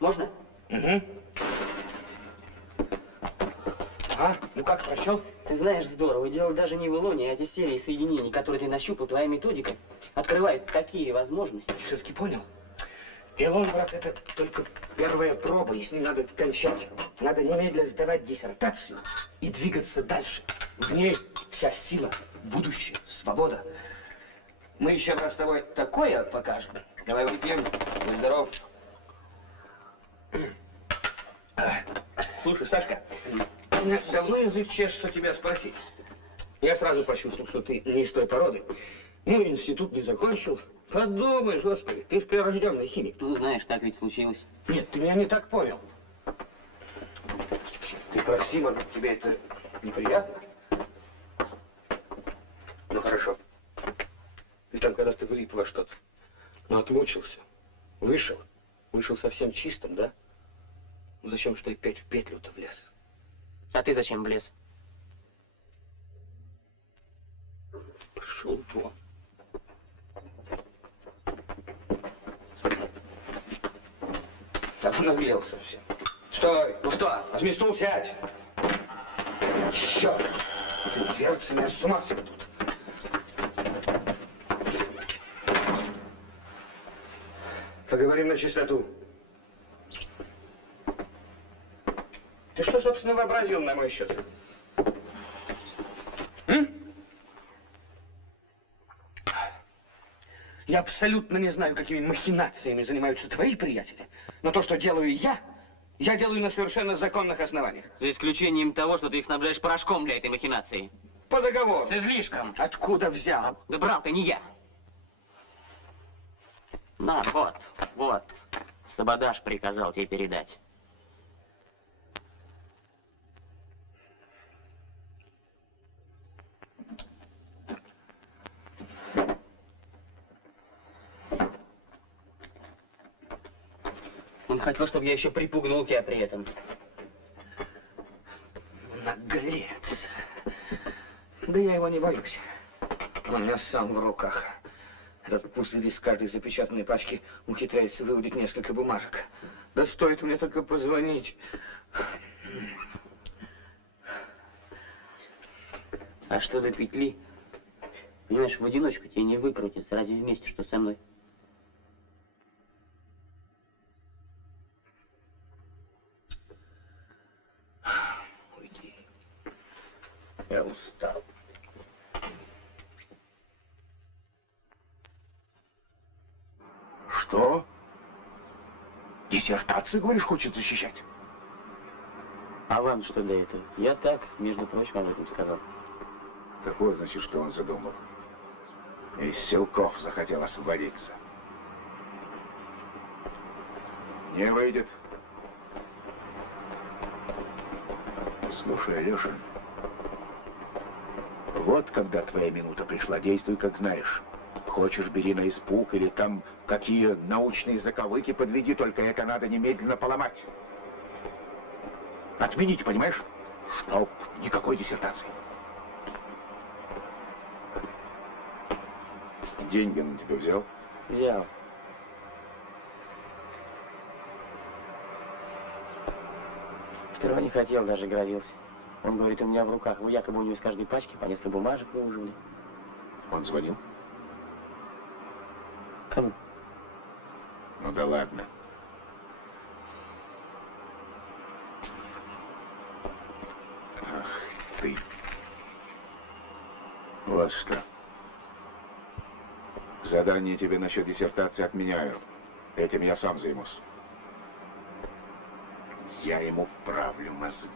Можно? Угу. А, ну как, прочел? Ты знаешь, здорово. Дело даже не в Илоне, а эти серии соединений, которые ты нащупал, твоя методика открывает такие возможности. Все-таки понял? Илон, брат, это только первая проба, и с ней надо кончать. Надо немедленно сдавать диссертацию и двигаться дальше. В ней вся сила, будущее, свобода. Мы еще раз с тобой такое покажем. Давай выпьем. Будь здоров. Слушай, Сашка, у меня давно язык чешется тебя спросить. Я сразу почувствовал, что ты не из той породы. Ну, институт не закончил. Подумаешь, господи, ты же прирожденный химик. Ну, знаешь, так ведь случилось. Нет, ты меня не так понял. Ты прости, может быть, тебе это неприятно? Ну, хорошо. И там, когда ты влип во что-то, ну, отмучился, вышел совсем чистым, да? Ну, зачем же ты опять в петлю-то влез? А ты зачем влез? Пошел вон. Так наглел совсем. Стой! Ну что? Возьми стул, сядь! Черт! Дверцы меня с ума сведут. Поговорим на чистоту. Ты что, собственно, вообразил на мой счет? Я абсолютно не знаю, какими махинациями занимаются твои приятели, но то, что делаю я делаю на совершенно законных основаниях. За исключением того, что ты их снабжаешь порошком для этой махинации. По договору. С излишком. Откуда взял? Да брал-то не я. На, вот. Сабадаш приказал тебе передать. Он хотел, чтобы я еще припугнул тебя при этом. Наглец. Да я его не боюсь. Он у меня сам в руках. Этот пузырь из каждой запечатанной пачки ухитряется выудить несколько бумажек. Да стоит мне только позвонить. А что до петли? Понимаешь, в одиночку тебе не выкрутиться. Разве вместе, что со мной? Уйди. Я устал. Что? Диссертацию, говоришь, хочет защищать? А вам что до этого? Я так, между прочим, об этом сказал. Так вот, значит, что он задумал. Из Силков захотел освободиться. Не выйдет. Слушай, Алеша, вот когда твоя минута пришла, действуй, как знаешь. Хочешь, бери на испуг, или там какие научные заковыки подведи, только это надо немедленно поломать. Отменить, понимаешь? Чтоб никакой диссертации. Деньги он тебе взял? Взял. Сперва не хотел, даже грозился. Он говорит, у меня в руках. Вы якобы у него из каждой пачки по несколько бумажек выуживали. Он звонил? Кому? Ну да ладно. Ах ты. Вот что. Задание тебе насчет диссертации отменяю. Этим я сам займусь. Я ему вправлю мозги.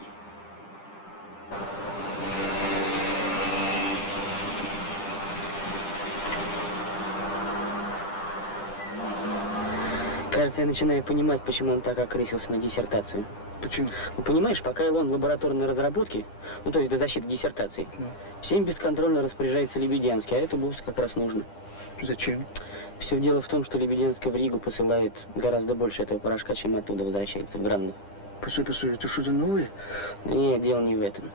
Кажется, я начинаю понимать, почему он так окрысился на диссертацию. Почему? Ну, понимаешь, пока Илон в лабораторной разработке, ну, то есть до защиты диссертации, всем бесконтрольно распоряжается Лебедянский, а это Бус как раз нужно. Зачем? Все дело в том, что Лебедянский в Ригу посылает гораздо больше этого порошка, чем оттуда возвращается в Гранду. Постой, это что-то новое? Нет, дело не в этом.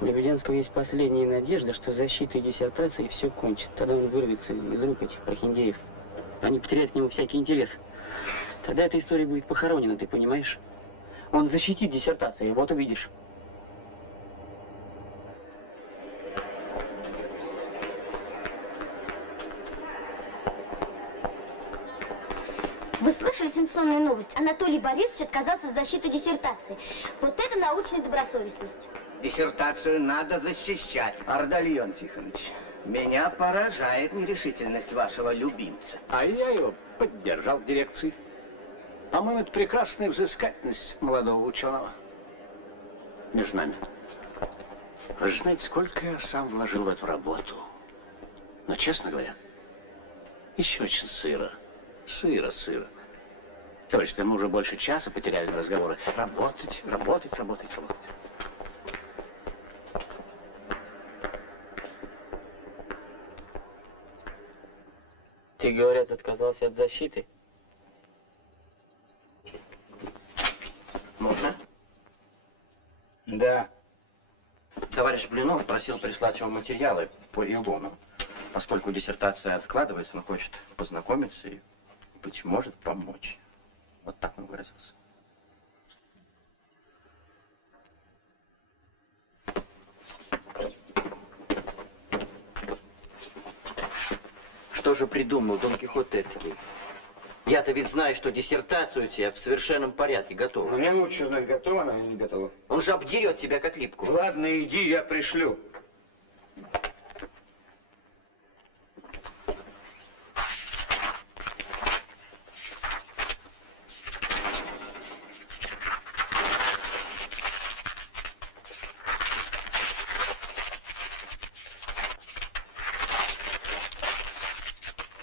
У Лебедянского есть последняя надежда, что с защитой диссертации все кончится. Тогда он вырвется из рук этих прохиндеев. Они потеряют к нему всякий интерес. Тогда эта история будет похоронена, ты понимаешь? Он защитит диссертацию, вот увидишь. Вы слышали сенсационную новость? Анатолий Борисович отказался от защиты диссертации. Вот это научная добросовестность. Диссертацию надо защищать. Ардальон Тихонович, меня поражает нерешительность вашего любимца. А я его поддержал в дирекции. По-моему, это прекрасная взыскательность молодого ученого. Между нами. Вы же знаете, сколько я сам вложил в эту работу. Но, честно говоря, еще очень сыро. Сыро. Толечка, мы уже больше часа потеряли на разговоры. Работать, работать, работать, работать. Ты, говорят, отказался от защиты? Можно? Да. Товарищ Блинов просил прислать ему материалы по Илону. Поскольку диссертация откладывается, он хочет познакомиться и, быть может, помочь. Вот так он выразился. Что же придумал Дон Кихот этакий? Я-то ведь знаю, что диссертация у тебя в совершенном порядке готова. Мне лучше знать, готова она или не готова. Он же обдерет тебя как липку. Ладно, иди, я пришлю.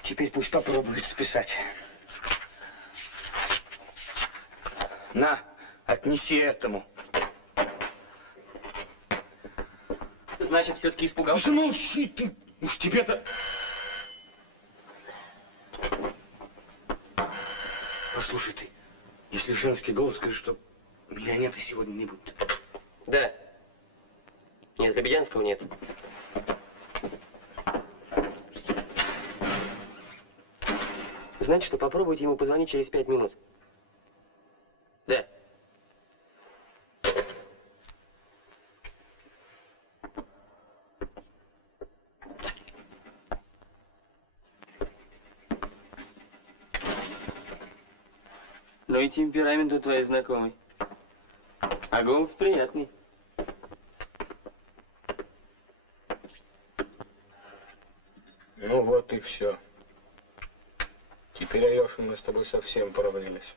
Теперь пусть попробует списать. На, отнеси этому. Значит, все-таки испугался? Замолчи ты! Уж тебе-то... Послушай ты, если женский голос, скажи, что миллионера сегодня не будет. Да. Нет, Лебедянского нет. Значит, что попробуйте ему позвонить через 5 минут. Да. Ну и темперамент у твоей знакомой. А голос приятный. Ну вот и все. Теперь, Алеша, мы с тобой совсем провалились.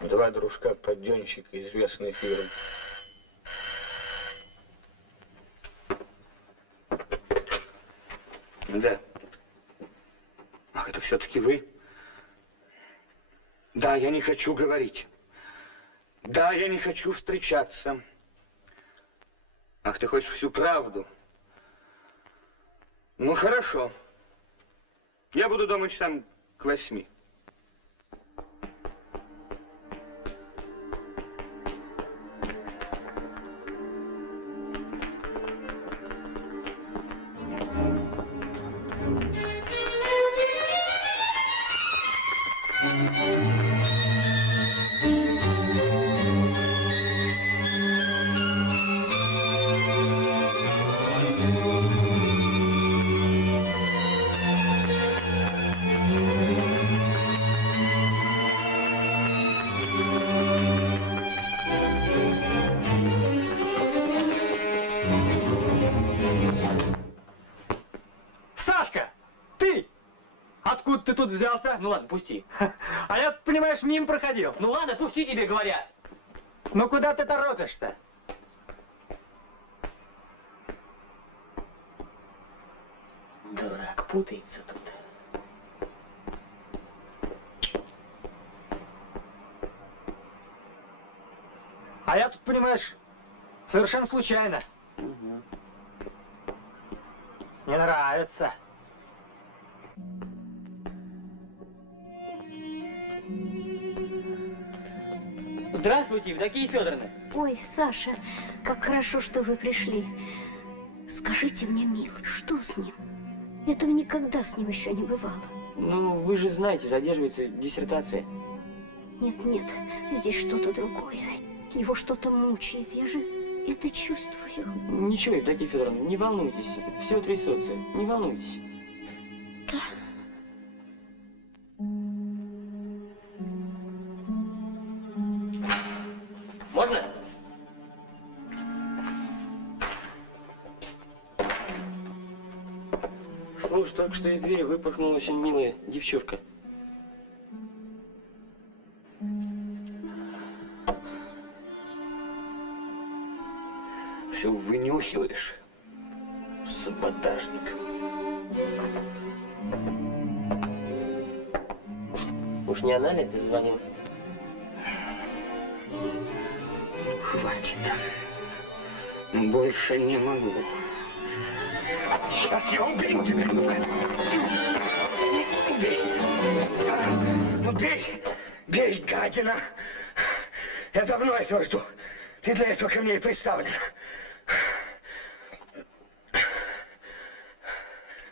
Два дружка-подденщика известной фирмы. Да. Ах, это все-таки вы? Да, я не хочу говорить. Да, я не хочу встречаться. Ах, ты хочешь всю правду? Ну, хорошо. Я буду дома часам к 8. Сашка, ты! Откуда ты тут взялся? Ну ладно, пусти. А я, понимаешь, мимо проходил. Ну ладно, пусти, тебе говорят. Ну куда ты торопишься? Дурак, путается тут. А я тут, понимаешь, совершенно случайно. Угу. Не нравится. Здравствуйте, Евдокия Федоровна. Ой, Саша, как хорошо, что вы пришли. Скажите мне, милый, что с ним? Этого никогда с ним еще не бывало. Ну, вы же знаете, задерживается диссертация. Нет, нет, здесь что-то другое. Его что-то мучает, я же это чувствую. Ничего, Евдокия Федоровна, не волнуйтесь. Все утрясется, не волнуйтесь. Да. Можно? Слушай, только что из двери выпорхнула очень милая девчушка. Все вынюхиваешь, саботажник. Уж не она ли ты звонил? Хватит. Больше не могу. Сейчас я убью тебя. Бей. Ну бей. Бей, гадина. Я давно этого жду. Ты для этого ко мне и приставлен.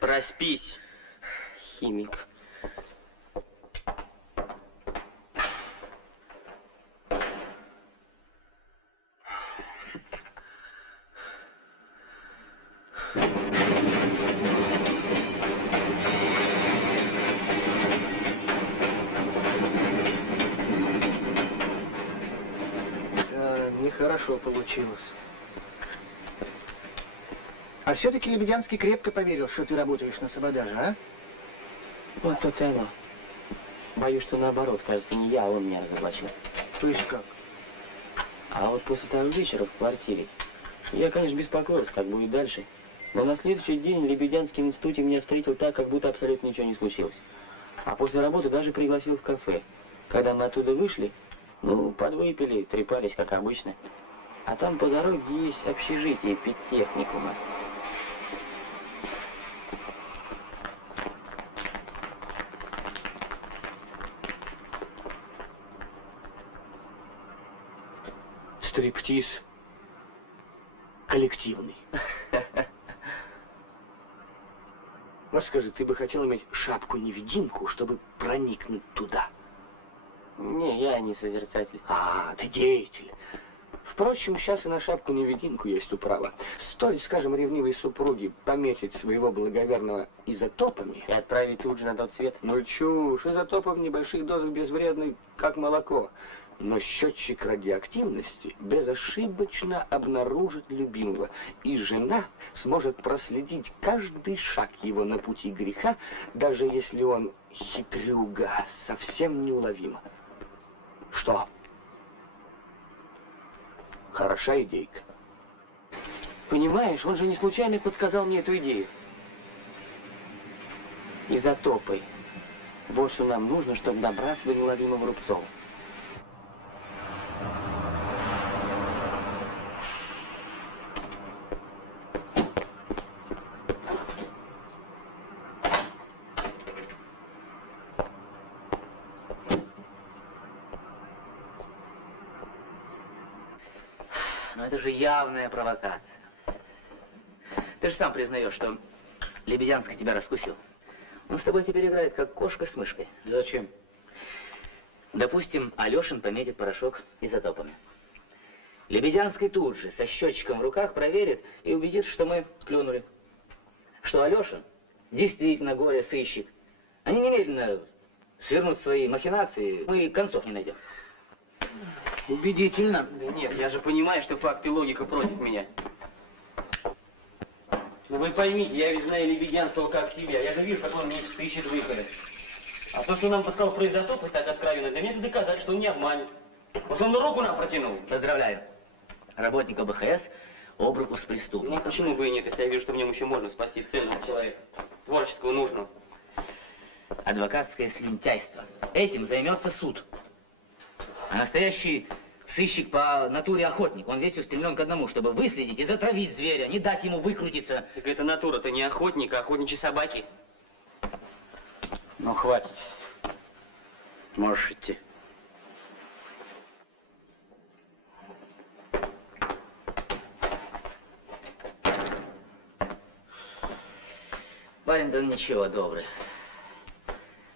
Проспись, химик. Нехорошо получилось. А все-таки Лебедянский крепко поверил, что ты работаешь на саботаже, а? Вот то-то и оно. Боюсь, что наоборот. Кажется, не я, а он меня разоблачил. То есть как? А вот после того вечера в квартире я, конечно, беспокоился, как будет дальше. Но на следующий день в Лебедянском институте меня встретил так, как будто абсолютно ничего не случилось. А после работы даже пригласил в кафе. Когда мы оттуда вышли, ну, подвыпили, трепались, как обычно. А там по дороге есть общежитие педтехникума. Стриптиз коллективный. Вот скажи, ты бы хотел иметь шапку-невидимку, чтобы проникнуть туда? Не, я не созерцатель. А, ты деятель. Впрочем, сейчас и на шапку-невидимку есть управа. Стоит, скажем, ревнивой супруге пометить своего благоверного изотопами и отправить тут же на тот свет. Ну чушь, изотопы в небольших дозах безвредны, как молоко. Но счетчик радиоактивности безошибочно обнаружит любимого, и жена сможет проследить каждый шаг его на пути греха, даже если он хитрюга, совсем неуловимо. Что? Хороша идейка. Понимаешь, он же не случайно подсказал мне эту идею. Изотопы. Вот что нам нужно, чтобы добраться до неуловимого Рубцова. Но это же явная провокация. Ты же сам признаешь, что Лебедянский тебя раскусил. Он с тобой теперь играет, как кошка с мышкой. Зачем? Допустим, Алешин пометит порошок изотопами. Лебедянский тут же со счетчиком в руках проверит и убедит, что мы клюнули. Что Алешин действительно горе-сыщик. Они немедленно свернут свои махинации, мы концов не найдем. Убедительно. Да нет, я же понимаю, что факт и логика против меня. Ну вы поймите, я ведь знаю Лебедянского как себя. Я же вижу, как он мне сыщет выходит. А то, что нам подсказал про изотопы так откровенно, для меня это доказать, что он не обманет. Может, он руку нам протянул? Поздравляю. Работника БХС об руку с преступником. Ну почему бы и нет, если я вижу, что в нем еще можно спасти ценного человека, творческого, нужного. Адвокатское слюнтяйство. Этим займется суд. А настоящий сыщик по натуре охотник. Он весь устремлен к одному, чтобы выследить и затравить зверя, не дать ему выкрутиться. Так это натура-то не охотник, а охотничьи собаки. Ну, хватит. Можешь идти. Барин, да ничего, добрый.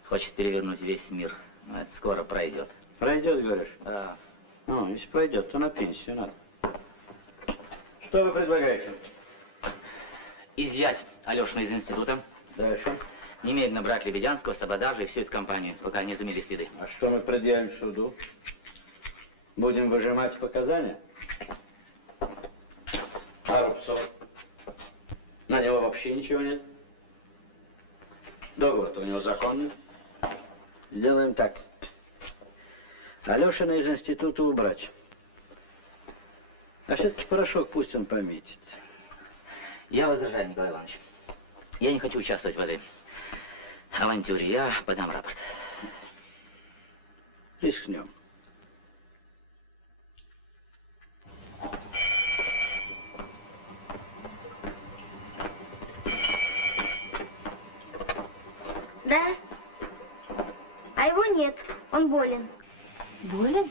Хочет перевернуть весь мир. Но это скоро пройдет. Пройдет, говоришь? Да. Ну, если пройдет, то на пенсию надо. Что вы предлагаете? Изъять Алешина из института. Дальше. Немедленно брать Лебедянского, Сабадажа и всю эту компанию, пока не замели следы. А что мы предъявим суду? Будем выжимать показания? А Рубцов? На него вообще ничего нет. Договор-то у него законный. Сделаем так. Алешина из института убрать. А все-таки порошок пусть он пометит. Я возражаю, Николай Иванович. Я не хочу участвовать в этой авантюре. Я подам рапорт. Рискнем. Да. А его нет. Он болен. Болен?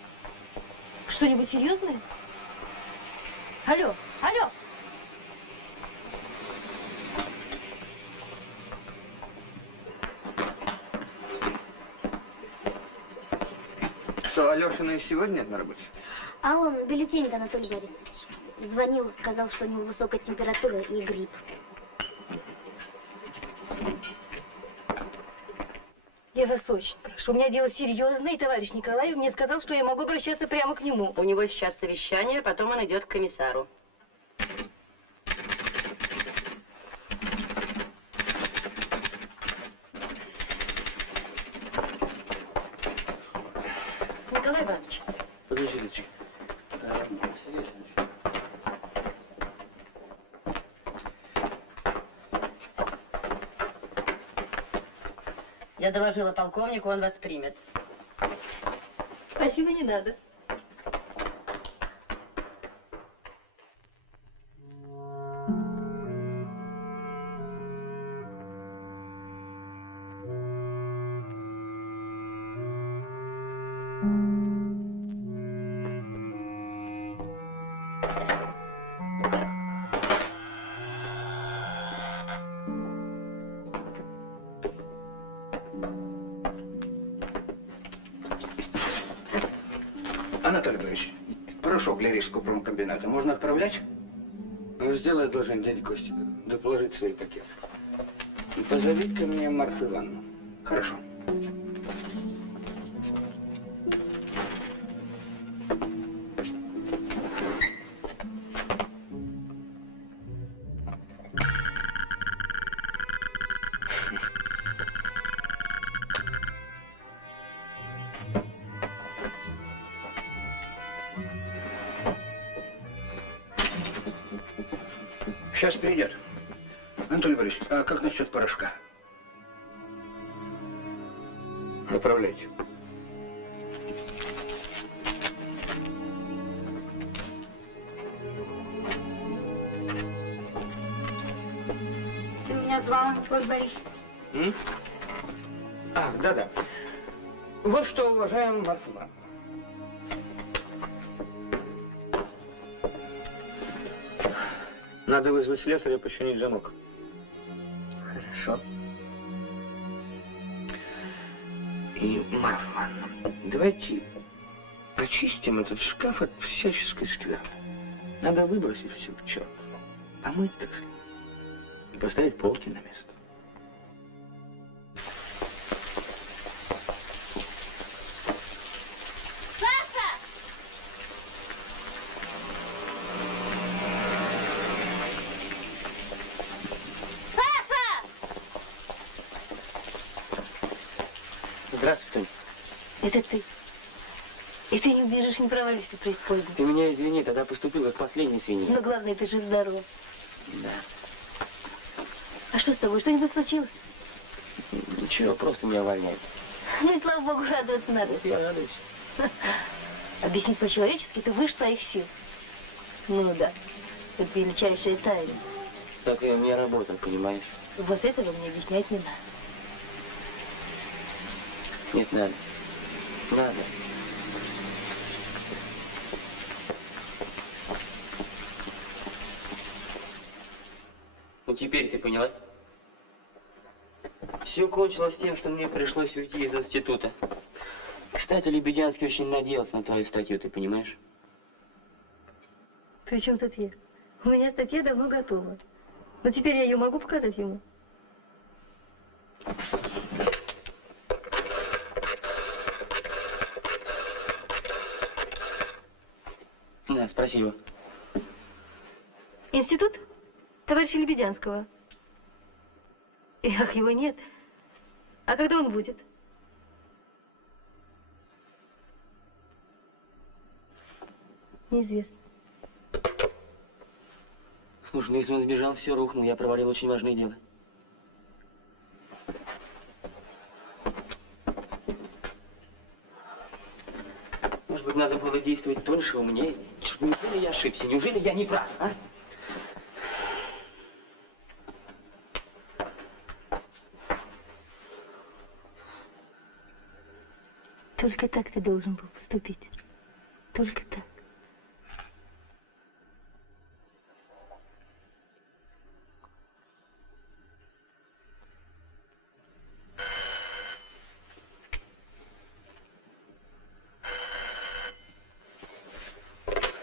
Что-нибудь серьезное? Алло, алло! Что, Алешина и сегодня нет на работе? А он, бюллетень, Анатолий Борисович. Звонил, сказал, что у него высокая температура и грипп. Я вас очень прошу. У меня дело серьезное, и товарищ Николаев мне сказал, что я могу обращаться прямо к нему. У него сейчас совещание, потом он идет к комиссару. Николай Иванович. Подожди, Лидочка. Я доложила полковнику, он вас примет. Спасибо, не надо. Анатолий Борисович, порошок для Рижского промкомбината можно отправлять? Ну, сделай должен дядя Костя, да положить свой пакет. И позови ко мне Марфу Ивановну. Хорошо. Сейчас придет. Анатолий Борисович, а как насчет порошка? Направляйте. Ты меня звал, Анатолий Борисович? Ах, да-да. Вот что, уважаемая Марфа Ивановна. Надо вызвать слесаря починить замок. Хорошо. И, Марфа Ивановна, давайте очистим этот шкаф от всяческой скверны. Надо выбросить все к черту, помыть, так сказать, и поставить полки на место. Здравствуй, Тонь. Это ты. И ты не убежишь, не провалишься в преисподней. Ты меня извини, тогда поступил как последний свинья. Но главное, ты жив-здоров. Да. А что с тобой? Что-нибудь случилось? Ничего, просто меня увольняют. Ну и слава богу, радоваться надо. Вот я радуюсь. Объяснить по-человечески ты выше твоих сил. Ну да, это величайшая тайна. Такая у меня работа, понимаешь? Вот этого мне объяснять не надо. Нет, надо. Надо. Ну теперь ты поняла? Все кончилось тем, что мне пришлось уйти из института. Кстати, Лебедянский очень надеялся на твою статью, ты понимаешь? При чем тут я? У меня статья давно готова. Но теперь я ее могу показать ему? Да, спроси его. Институт товарища Лебедянского. Ах, его нет. А когда он будет? Неизвестно. Слушай, ну если он сбежал, все рухнул, я провалил очень важное дело. быть, надо было действовать тоньше, умнее. Неужели я ошибся? Неужели я не прав, а? Только так ты должен был поступить. Только так.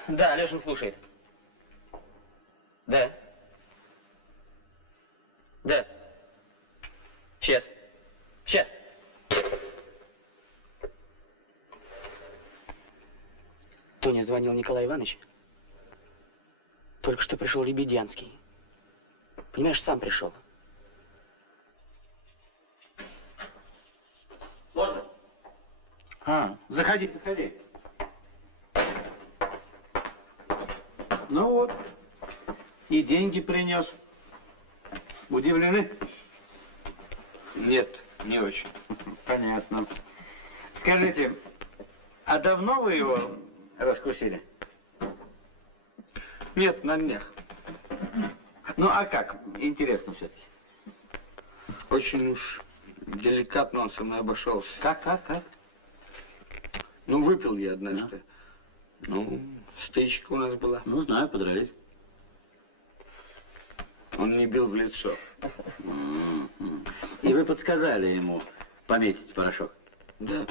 Да, Алешин слушает. Да. Да. Сейчас. Сейчас. Тоня, звонил Николай Иванович. Только что пришел Лебедянский. Понимаешь, сам пришел. Можно? Заходи, заходи. Ну вот, и деньги принес. Удивлены? Нет, не очень. Понятно. Скажите, а давно вы его раскусили? Нет, на днях. Ну а как? Интересно все-таки. Очень уж деликатно он со мной обошелся. Как? Ну, выпил я однажды. Ну, стычка у нас была. Ну, знаю, подрались. Он не бил в лицо. И вы подсказали ему пометить порошок? Да.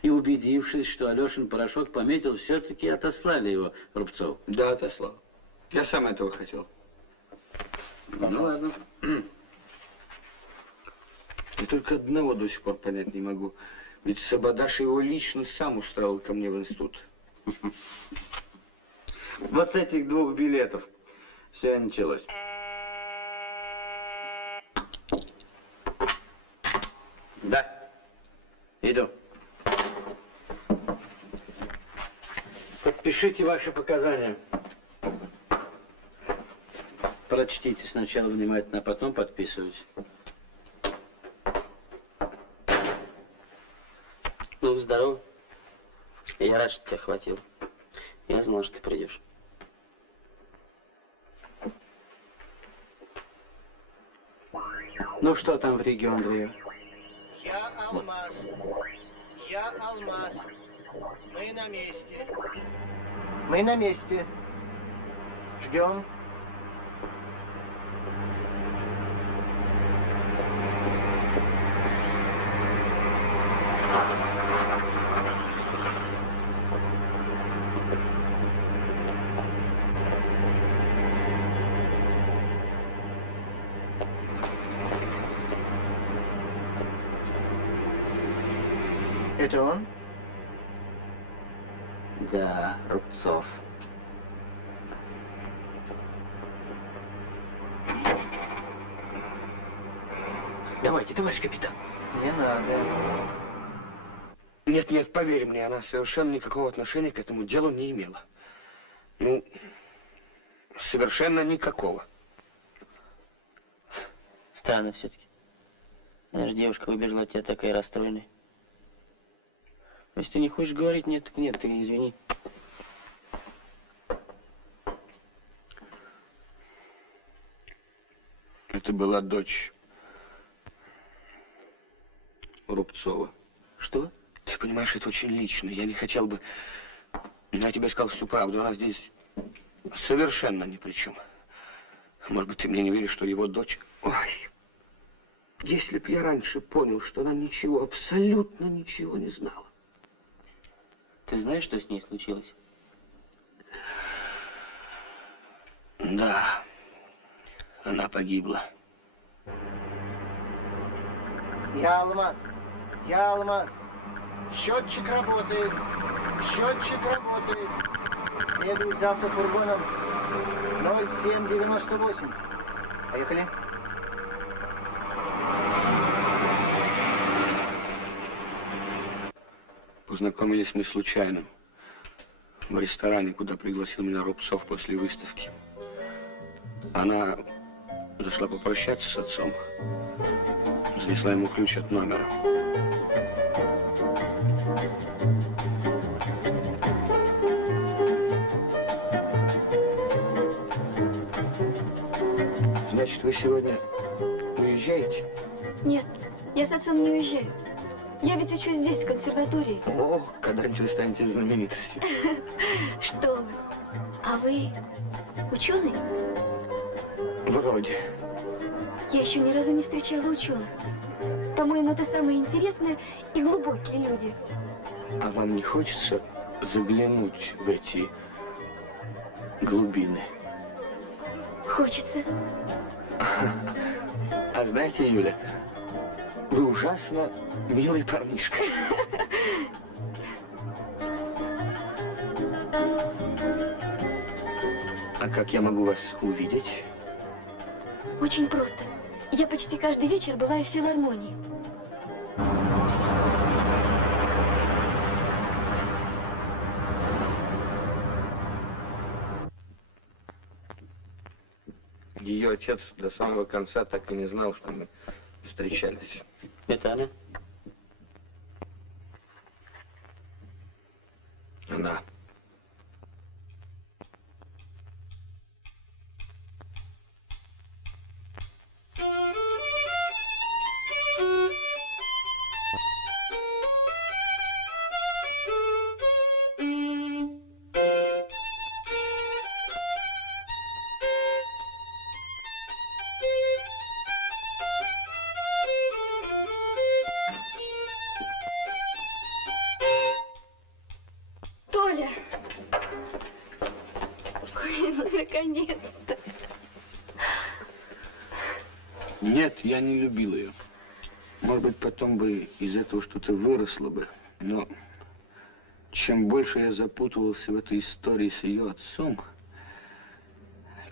И убедившись, что Алешин порошок пометил, все-таки отослали его Рубцову? Да, отослал. Я сам этого хотел. Ну ладно. Я только одного до сих пор понять не могу. Ведь Сабадаш его лично сам устроил ко мне в институт. Вот с этих 2 билетов все и началось. Да, иду. Подпишите ваши показания. Прочтите сначала внимательно, а потом подписывайте. Ну, здорово. Я рад, что тебя хватило. Я знал, что ты придешь. Ну, что там в Риге, Андреев? Я Алмаз. Я Алмаз. Мы на месте. Мы на месте. Ждем. Это он? Да, Рубцов. Давайте, товарищ капитан. Не надо. Нет, поверь мне, она совершенно никакого отношения к этому делу не имела. Ну, совершенно никакого. Странно все-таки. Знаешь, девушка выбежала от тебя такая расстроенная. Если ты не хочешь говорить нет, так нет, ты извини. Это была дочь Рубцова. Что? Ты понимаешь, это очень лично. Я не хотел бы... Я тебе сказал всю правду. Она здесь совершенно ни при чем. Может быть, ты мне не веришь, что его дочь... Ой, если б я раньше понял, что она ничего, абсолютно ничего не знала. Ты знаешь, что с ней случилось? Да, она погибла. Я Алмаз. Я Алмаз. Счетчик работает. Счетчик работает. Следуй за автофургоном 0798. Поехали. Познакомились мы случайно в ресторане, куда пригласил меня Рубцов после выставки. Она зашла попрощаться с отцом, занесла ему ключ от номера. Значит, вы сегодня уезжаете? Нет, я с отцом не уезжаю. Я ведь учусь здесь, в консерватории. О, когда-нибудь вы станете знаменитостью. Что вы? А вы ученый? Вроде. Я еще ни разу не встречала ученых. По-моему, это самые интересные и глубокие люди. А вам не хочется заглянуть в эти глубины? Хочется. А знаете, Юля, вы ужасно милый парнишка. А как я могу вас увидеть? Очень просто. Я почти каждый вечер бываю в филармонии. Ее отец до самого конца так и не знал, что мы встречались. Это она? Она. Толя! Ой, ну наконец-то. Нет, я не любил ее. Может быть, потом бы из этого что-то выросло бы. Но чем больше я запутывался в этой истории с ее отцом,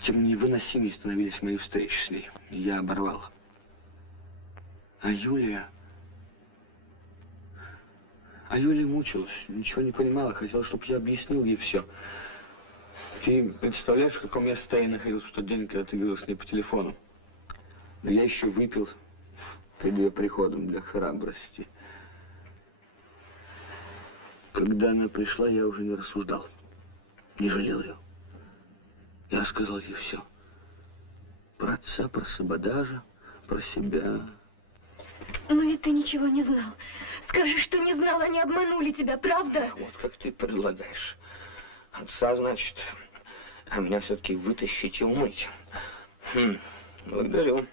тем невыносимее становились мои встречи с ней. Я оборвал. А Юлия мучилась, ничего не понимала, хотела, чтобы я объяснил ей все. Ты представляешь, в каком я состоянии находился в тот день, когда ты говорил с ней по телефону? Но я еще выпил перед ее приходом для храбрости. Когда она пришла, я уже не рассуждал, не жалел ее. Я рассказал ей все. Про отца, про Сабадажа, про себя. Но ведь ты ничего не знал. Скажи, что не знал, они обманули тебя, правда? Вот как ты предлагаешь. Отца, значит, а меня все-таки вытащить и умыть. Благодарю.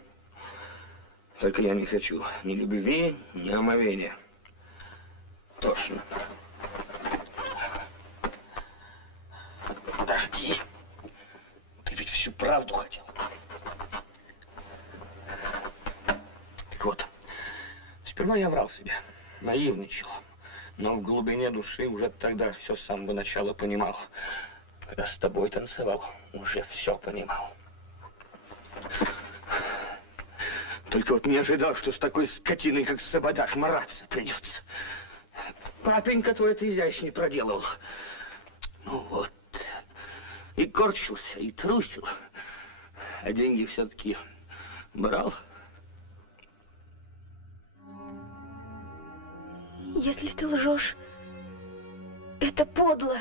Только я не хочу ни любви, ни омовения. Тошно. Подожди. Ты ведь всю правду хотел. Так вот, сперва я врал себе, наивничал. Но в глубине души уже тогда все с самого начала понимал. Когда с тобой танцевал, уже все понимал. Только вот не ожидал, что с такой скотиной, как Сабадаж, мараться придется. Папенька твой это изящнее проделывал. Ну вот. И корчился, и трусил. А деньги все-таки брал. Если ты лжешь, это подло.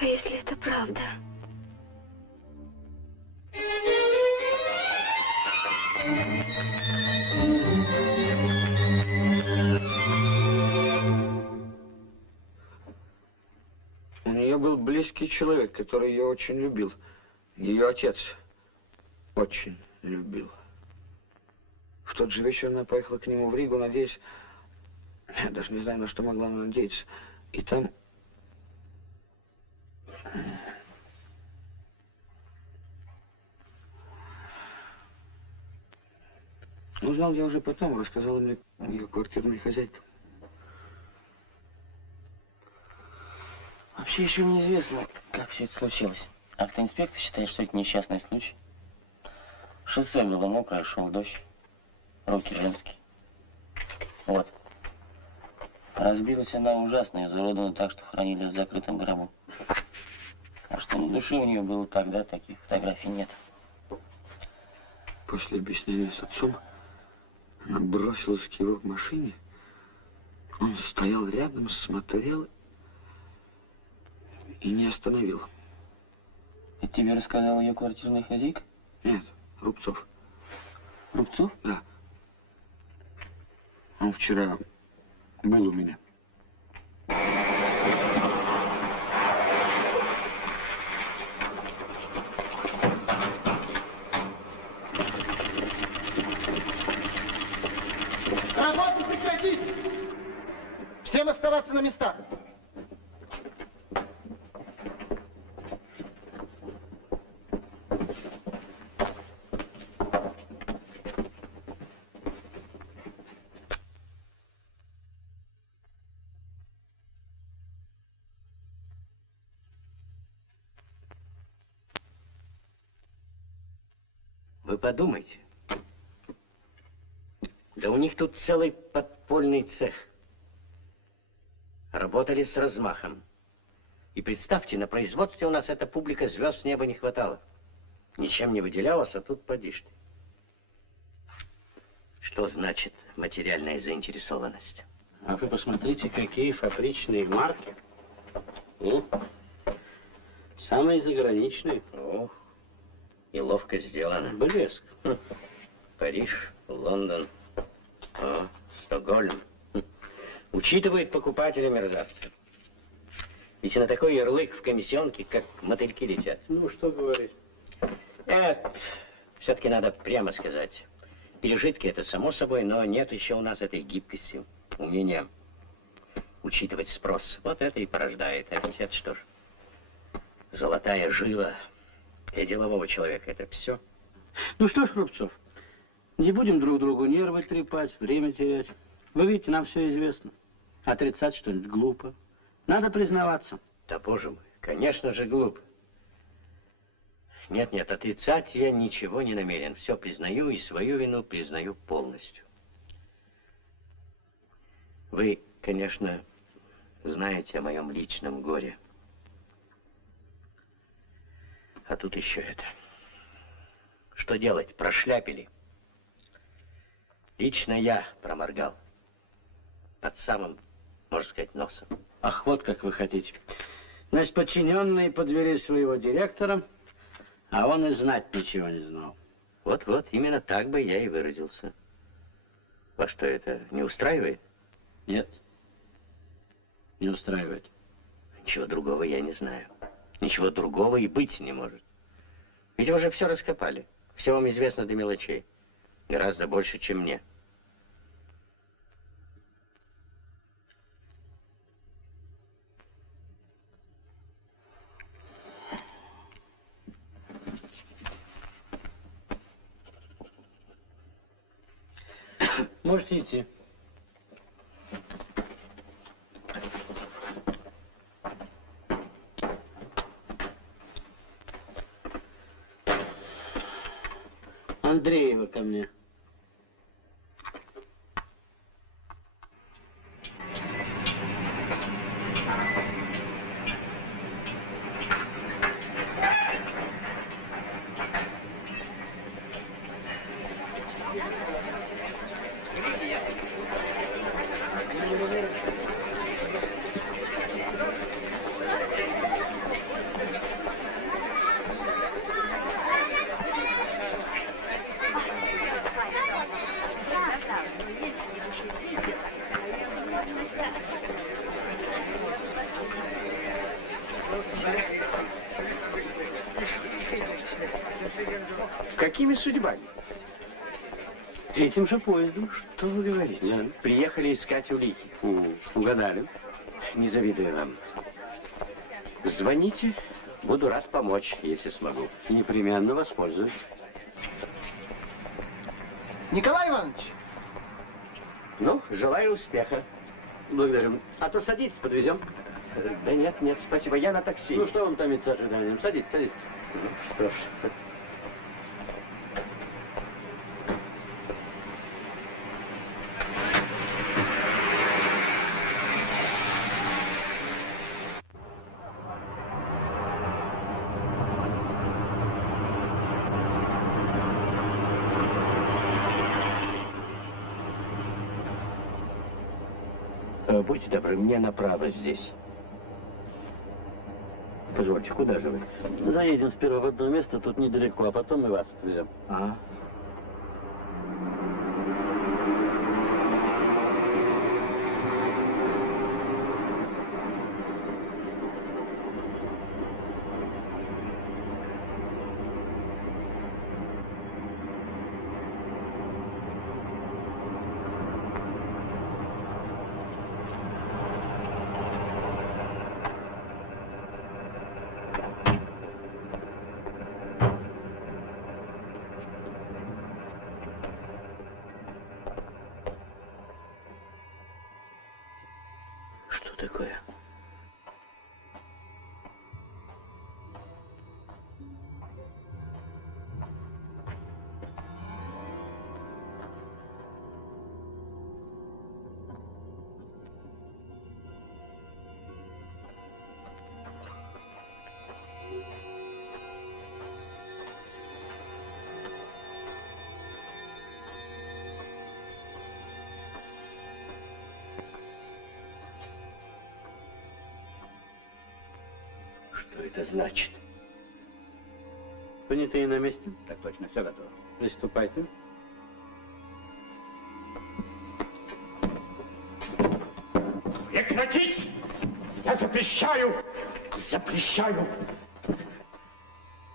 А если это правда? У нее был близкий человек, который ее очень любил. Ее отец очень любил. В тот же вечер она поехала к нему в Ригу, надеясь... Я даже не знаю, на что могла она надеяться. И там... Узнал я уже потом, рассказала мне ее квартирная хозяйка. Вообще еще неизвестно, как все это случилось. Автоинспектор считает, что это несчастный случай. Шоссе было мокрое, шел дождь. Руки женские. Вот. Разбилась она ужасно, изуродована так, что хранили в закрытом гробу. А что на душе у нее было тогда, таких фотографий нет. После объяснения с отцом она бросилась к его машине. Он стоял рядом, смотрел и не остановил. Это тебе рассказала ее квартирная хозяйка? Нет, Рубцов. Рубцов? Да. Он вчера был у меня. Работу прекратить! Всем оставаться на местах. Вы подумайте. Да у них тут целый подпольный цех. Работали с размахом. И представьте, на производстве у нас эта публика звезд с неба не хватало. Ничем не выделялась, а тут поди ж ты. Что значит материальная заинтересованность? А вы посмотрите, какие фабричные марки. Самые заграничные. О, и ловко сделано. Блеск. Париж, Лондон, Стокгольм. Учитывает покупателя мерзавца. Ведь и на такой ярлык в комиссионке, как мотыльки летят. Ну, что говорить. Все-таки надо прямо сказать. Пережитки это само собой, но нет еще у нас этой гибкости, умения учитывать спрос. Вот это и порождает. А ведь это что ж? Золотая жила для делового человека это все. Ну что ж, Рубцов, не будем друг другу нервы трепать, время терять. Вы видите, нам все известно. Отрицать что-нибудь глупо. Надо признаваться. Да, боже мой, конечно же, глупо. Нет, отрицать я ничего не намерен. Все признаю и свою вину признаю полностью. Вы, конечно, знаете о моем личном горе. А тут еще это. Что делать? Прошляпили. Лично я проморгал. Под самым, можно сказать, носом. Ах, вот как вы хотите. Значит, подчиненные подвели своего директора, а он и знать ничего не знал. Вот, именно так бы я и выразился. Вас что, это не устраивает? Нет, не устраивает. Ничего другого я не знаю. Ничего другого и быть не может. Ведь вы уже все раскопали. Все вам известно до мелочей. Гораздо больше, чем мне. Можете идти. Андреева ко мне. Какими судьбами? Этим же поездом. Что вы говорите? Да. Приехали искать улики. Угадали. Не завидую вам. Звоните, буду рад помочь, если смогу. Непременно воспользуюсь. Николай Иванович! Ну, желаю успеха. Благодарю. А то садитесь, подвезем. Да нет, спасибо, я на такси. Ну, что вам томиться ожиданием? Садитесь, садитесь. Ну, что ж... Будьте добры, мне направо здесь. Позвольте, куда же вы? Заедем сперва в одно место, тут недалеко, а потом и вас отвезем. А? Что такое? Что это значит? Понятые на месте? Так точно, все готово. Приступайте. Прекратить! Я запрещаю! Запрещаю!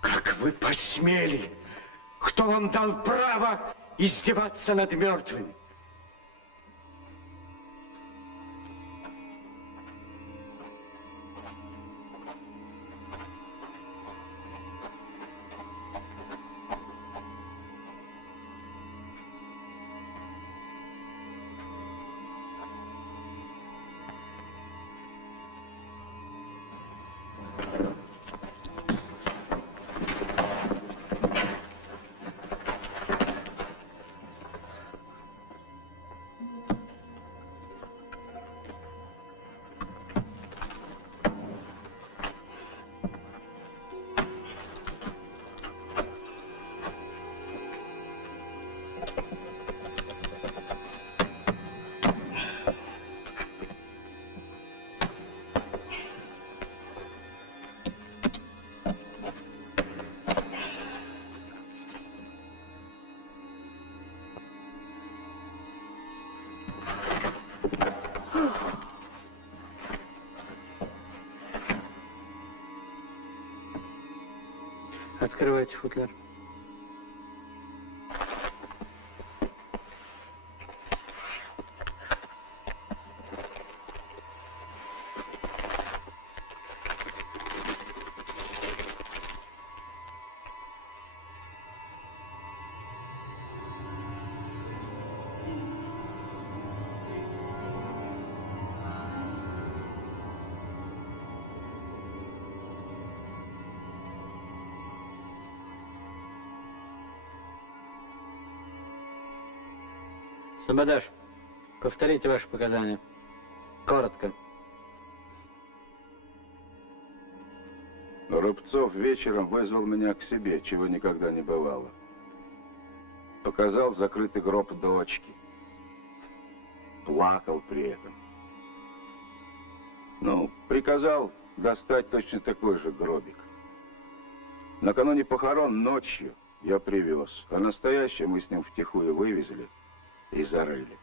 Как вы посмели? Кто вам дал право издеваться над мертвыми? Открывайте футляр. Сабадаш, повторите ваши показания. Коротко. Рубцов вечером вызвал меня к себе, чего никогда не бывало. Показал закрытый гроб дочки. Плакал при этом. Ну, приказал достать точно такой же гробик. Накануне похорон ночью я привез, а настоящее мы с ним втихую вывезли и зарыли.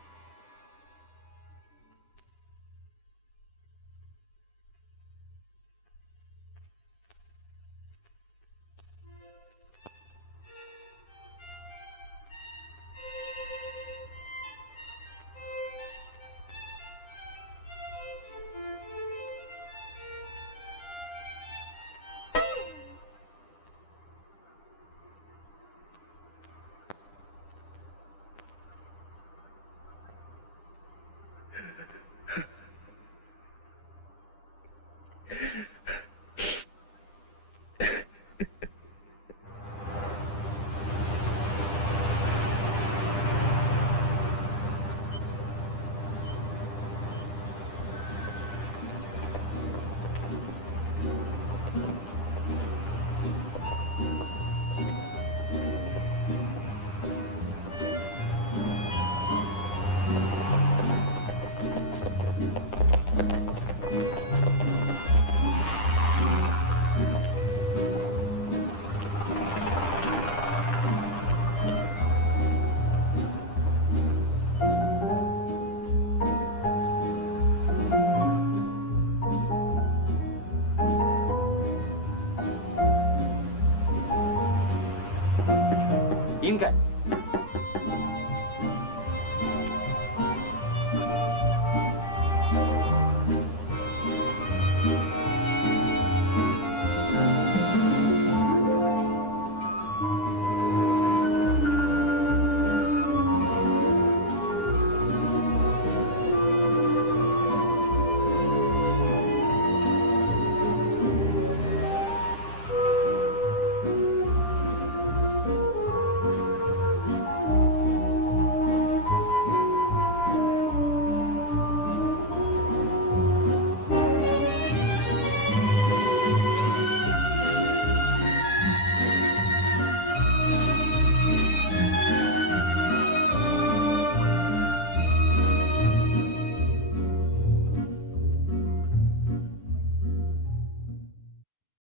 Женька,